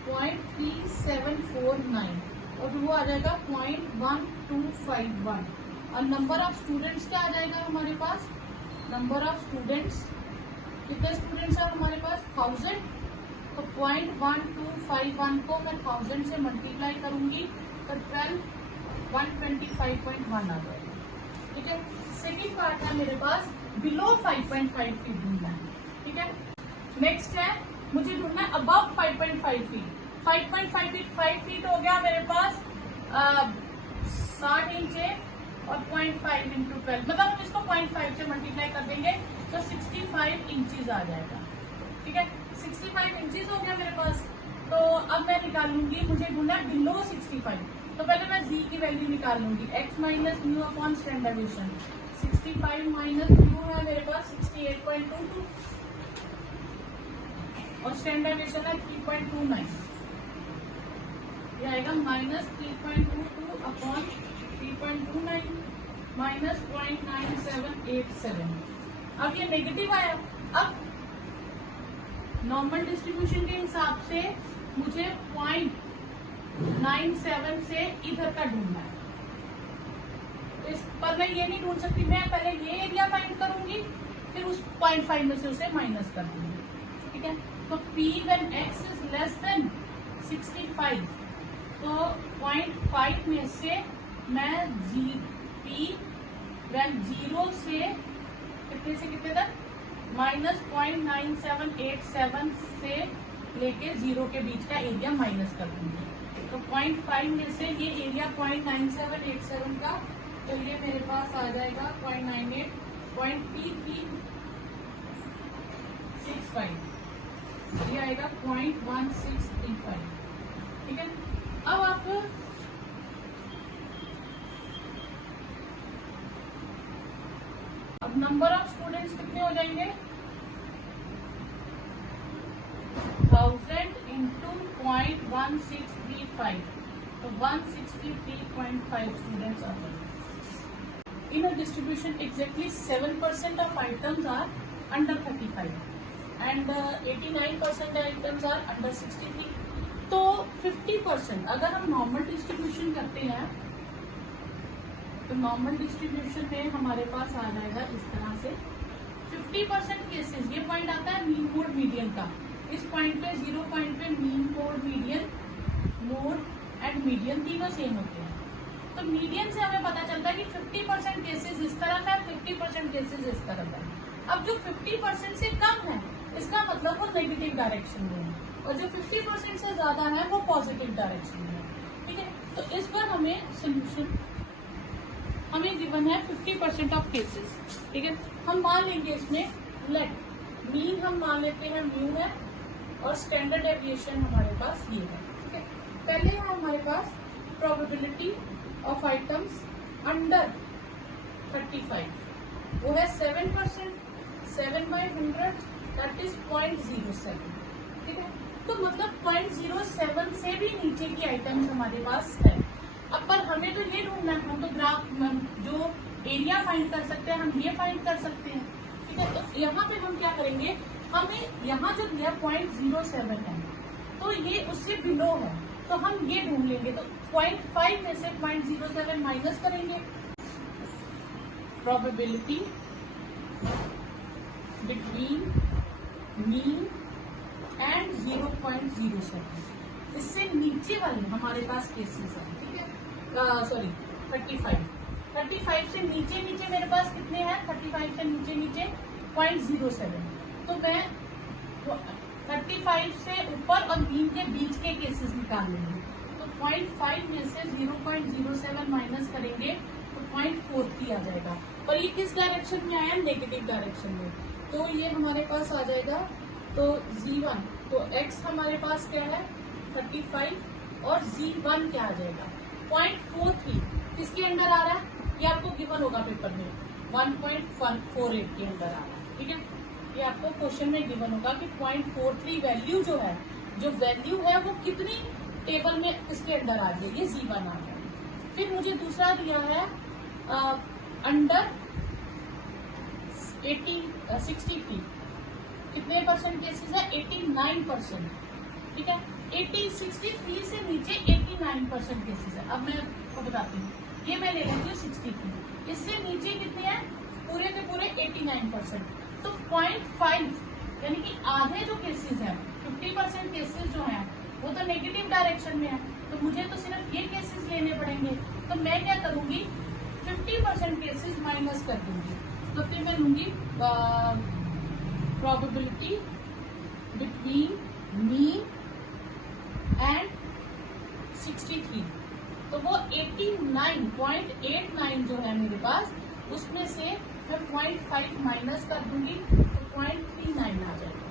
0.3749 और वो आ जाएगा 0.1251। और नंबर ऑफ स्टूडेंट्स क्या आ जाएगा हमारे पास, नंबर ऑफ स्टूडेंट्स, कितने स्टूडेंट्स हैं हमारे पास 1000, तो 0.1251 को मैं 1000 से मल्टीप्लाई करूंगी तो 125.1 आ जाएगा, ठीक है। सेकेंड पार्ट है मेरे पास बिलो 5.5 फीट ढूंढना है, ठीक है। नेक्स्ट है मुझे ढूंढना है अबव 5.5 फीट। 5.5 फीट 5 फीट हो गया मेरे पास 60 इंच और 0.5 इंटू 12, मतलब हम इसको 0.5 से मल्टीप्लाई कर देंगे तो 65 इंचेस आ जाएगा, ठीक है। 65 इंचेस हो गया मेरे पास। तो अब मैं निकाल लूंगी, मुझे ढूंढना है बिलो 65, तो पहले मैं z की वैल्यू निकाल लूंगी, x minus new upon standard deviation. 65 minus new है मेरे पास 68.22 और स्टैंडर्ड डेविएशन है 3.29, ये आएगा माइनस 3.22 अपॉन 3.29 माइनस 0.9787। अब ये नेगेटिव आया। अब नॉर्मल डिस्ट्रीब्यूशन के हिसाब से मुझे 0.97 से इधर का ढूंढना है, इस पर मैं ये नहीं ढूंढ सकती, मैं पहले ये एरिया फाइंड करूंगी फिर उस 0.5 में से उसे माइनस कर दूंगी, ठीक है। तो P when x is less than 65, तो 0.5 में से मैं P when 0 से कितने तक माइनस 0.9787 से लेके 0 के बीच का एरिया माइनस कर दूंगी। तो 0.5 में से ये एरिया 0.9787 का, तो ये मेरे पास आ जाएगा 0.98.3365, ये आएगा 0.1635, ठीक है। अब आप अब नंबर ऑफ स्टूडेंट्स कितने हो जाएंगे 1000 इंटू 0.1635, तो 163.5 students are there. In a distribution, exactly 7% of items are under 35 and 89% items are under 63. तो 50% अगर हम नॉर्मल डिस्ट्रीब्यूशन करते हैं तो नॉर्मल डिस्ट्रीब्यूशन में हमारे पास आ जाएगा इस तरह से 50% केसेस, ये पॉइंट आता है मीन मोड मीडियन का, इस पॉइंट पे 0 पॉइंट पे मीन मोड एंड मीडियन तीनों सेम होते हैं। तो मीडियन से हमें पता चलता है कि 50% केसेस इस तरफ है, 50% केसेस इस तरफ है। अब जो 50% से कम है इसका मतलब वो नेगेटिव डायरेक्शन में है और जो 50% से ज्यादा है वो पॉजिटिव डायरेक्शन में है, ठीक है। तो इस पर हमें सोल्यूशन हमें गिवन है 50% ऑफ केसेस, ठीक है। हम मान लेंगे इसमें लेट मीन हम मान लेते हैं म्यू है और स्टैंडर्ड डेविएशन हमारे पास ये है, ठीक है। पहले है हमारे पास प्रोबेबिलिटी ऑफ आइटम्स अंडर 35, वो है 7%, 7/100 दैट इज 0.07, ठीक है। तो मतलब 0.07 से भी नीचे की आइटम्स हमारे पास है। अब पर हमें तो ये ढूंढना है, हम तो ग्राफ जो एरिया फाइंड कर सकते हैं हम ये फाइंड कर सकते हैं, ठीक है। तो यहाँ पे हम क्या करेंगे, हमें यहाँ जो दिया 0.07 है तो ये उससे बिलो है, तो हम ये ढूंढ लेंगे। तो 0.5 में से 0.07 माइनस करेंगे। प्रोबेबिलिटी बिटवीन मीन एंड 0.07, इससे नीचे वाले हमारे पास केसेस है, ठीक है। सॉरी 35 से नीचे मेरे पास कितने हैं, 35 से नीचे 0.07। तो मैं 35 से ऊपर और मीन के बीच के केसेस निकाल लेंगे। तो 0.5 में से 0.07 माइनस करेंगे तो 0.43 आ जाएगा। और ये किस डायरेक्शन में आया, नेगेटिव डायरेक्शन में। तो ये हमारे पास आ जाएगा, तो Z1 तो X हमारे पास क्या है 35 और Z1 क्या आ जाएगा 0.43। किसके अंडर आ रहा है, ये आपको गिवन होगा पेपर में, 1.48 के अंदर आ रहा है, ठीक है। ये आपको क्वेश्चन में गिवन होगा कि 0.43 वैल्यू जो है, वो कितनी टेबल में किसके अंदर आ रही है, ये Z1 आ रहा है। फिर मुझे दूसरा दिया है अंडर 63, कितने परसेंट केसेस है 89%, ठीक है। 63 से नीचे 89% केसेस है। अब मैं आपको बताती हूँ, ये मैं ले लेती हूँ 63, इससे नीचे कितने हैं, पूरे के पूरे 89%। तो 0.5 यानी कि आधे जो केसेस हैं, 50% केसेस जो हैं वो तो नेगेटिव डायरेक्शन में है, तो मुझे तो सिर्फ ये केसेस लेने पड़ेंगे। तो मैं क्या करूंगी, 50% केसेस माइनस कर दूंगी। तो फिर मैं लूंगी प्रोबेबिलिटी बिटवीन मीन एंड 63, तो वो 89.89 जो है मेरे पास, उसमें से मैं 0.5 माइनस कर दूंगी तो 0.39 आ जाएगा।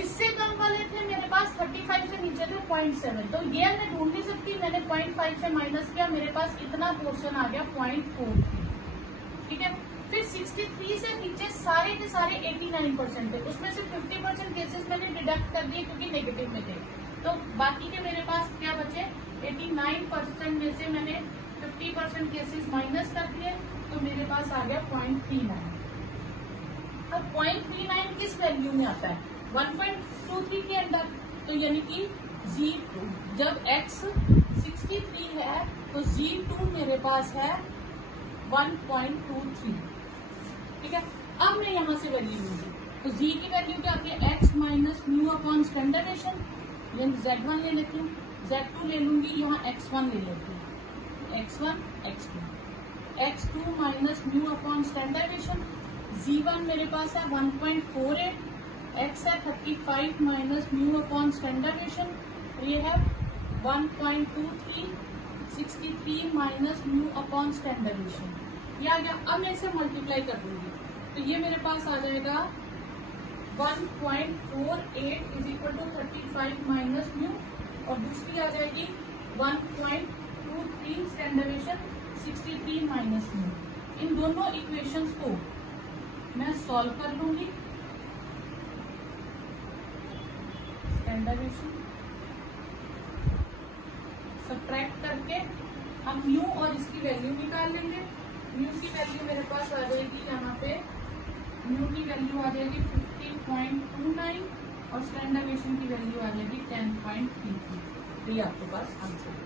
इससे कम वाले थे मेरे पास 35 से नीचे थे 0.7, तो ये मैं ढूंढ नहीं सकती, मैंने 0.5 से माइनस किया, मेरे पास इतना पोर्शन आ गया 0.43, ठीक है। फिर 63 से नीचे सारे के सारे 89% थे, उसमें से 50% केसेस मैंने डिडक्ट कर दिए क्योंकि नेगेटिव में थे, तो बाकी के मेरे पास क्या बचे, 89% में से मैंने 50% केसेस माइनस कर दिए, तो मेरे पास आ गया 0.39। अब 0.39 किस वैल्यू में आता है, 1.23 के अंदर, तो यानी कि Z2 जब X 63 है तो Z2 मेरे पास है 1.23, ठीक है। अब मैं यहाँ से वैल्यू लूंगी, तो Z की वैल्यू क्या आती है, X minus mu upon standard deviation, यानी Z1 ले लेती हूँ, Z2 ले लूंगी, यहाँ X1 ले लेती हूँ, X1 X2 minus mu upon standard deviation. Z1 मेरे पास है 1.48, X है 35 minus mu upon standard deviation, ये है 1.23, 63 minus mu upon standard deviation, ये आ गया। अब मैं इसे मल्टीप्लाई कर दूंगी, तो ये मेरे पास आ जाएगा 1.48 is equal to 35 minus mu, और दूसरी आ जाएगी 1.23 स्टैंडर्ड डेविएशन 63 माइनस म्यू। इन दोनों इक्वेशंस को मैं सॉल्व कर लूंगी, स्टैंडर्ड डेविएशन सब्ट्रैक्ट करके हम म्यू और इसकी वैल्यू निकाल लेंगे। म्यू की वैल्यू मेरे पास आ जाएगी, यहाँ पे म्यू की वैल्यू आ जाएगी 15.29 और स्टैंडर्ड डेविएशन की वैल्यू आ जाएगी 10.33। तो ये आपके पास आंसर है।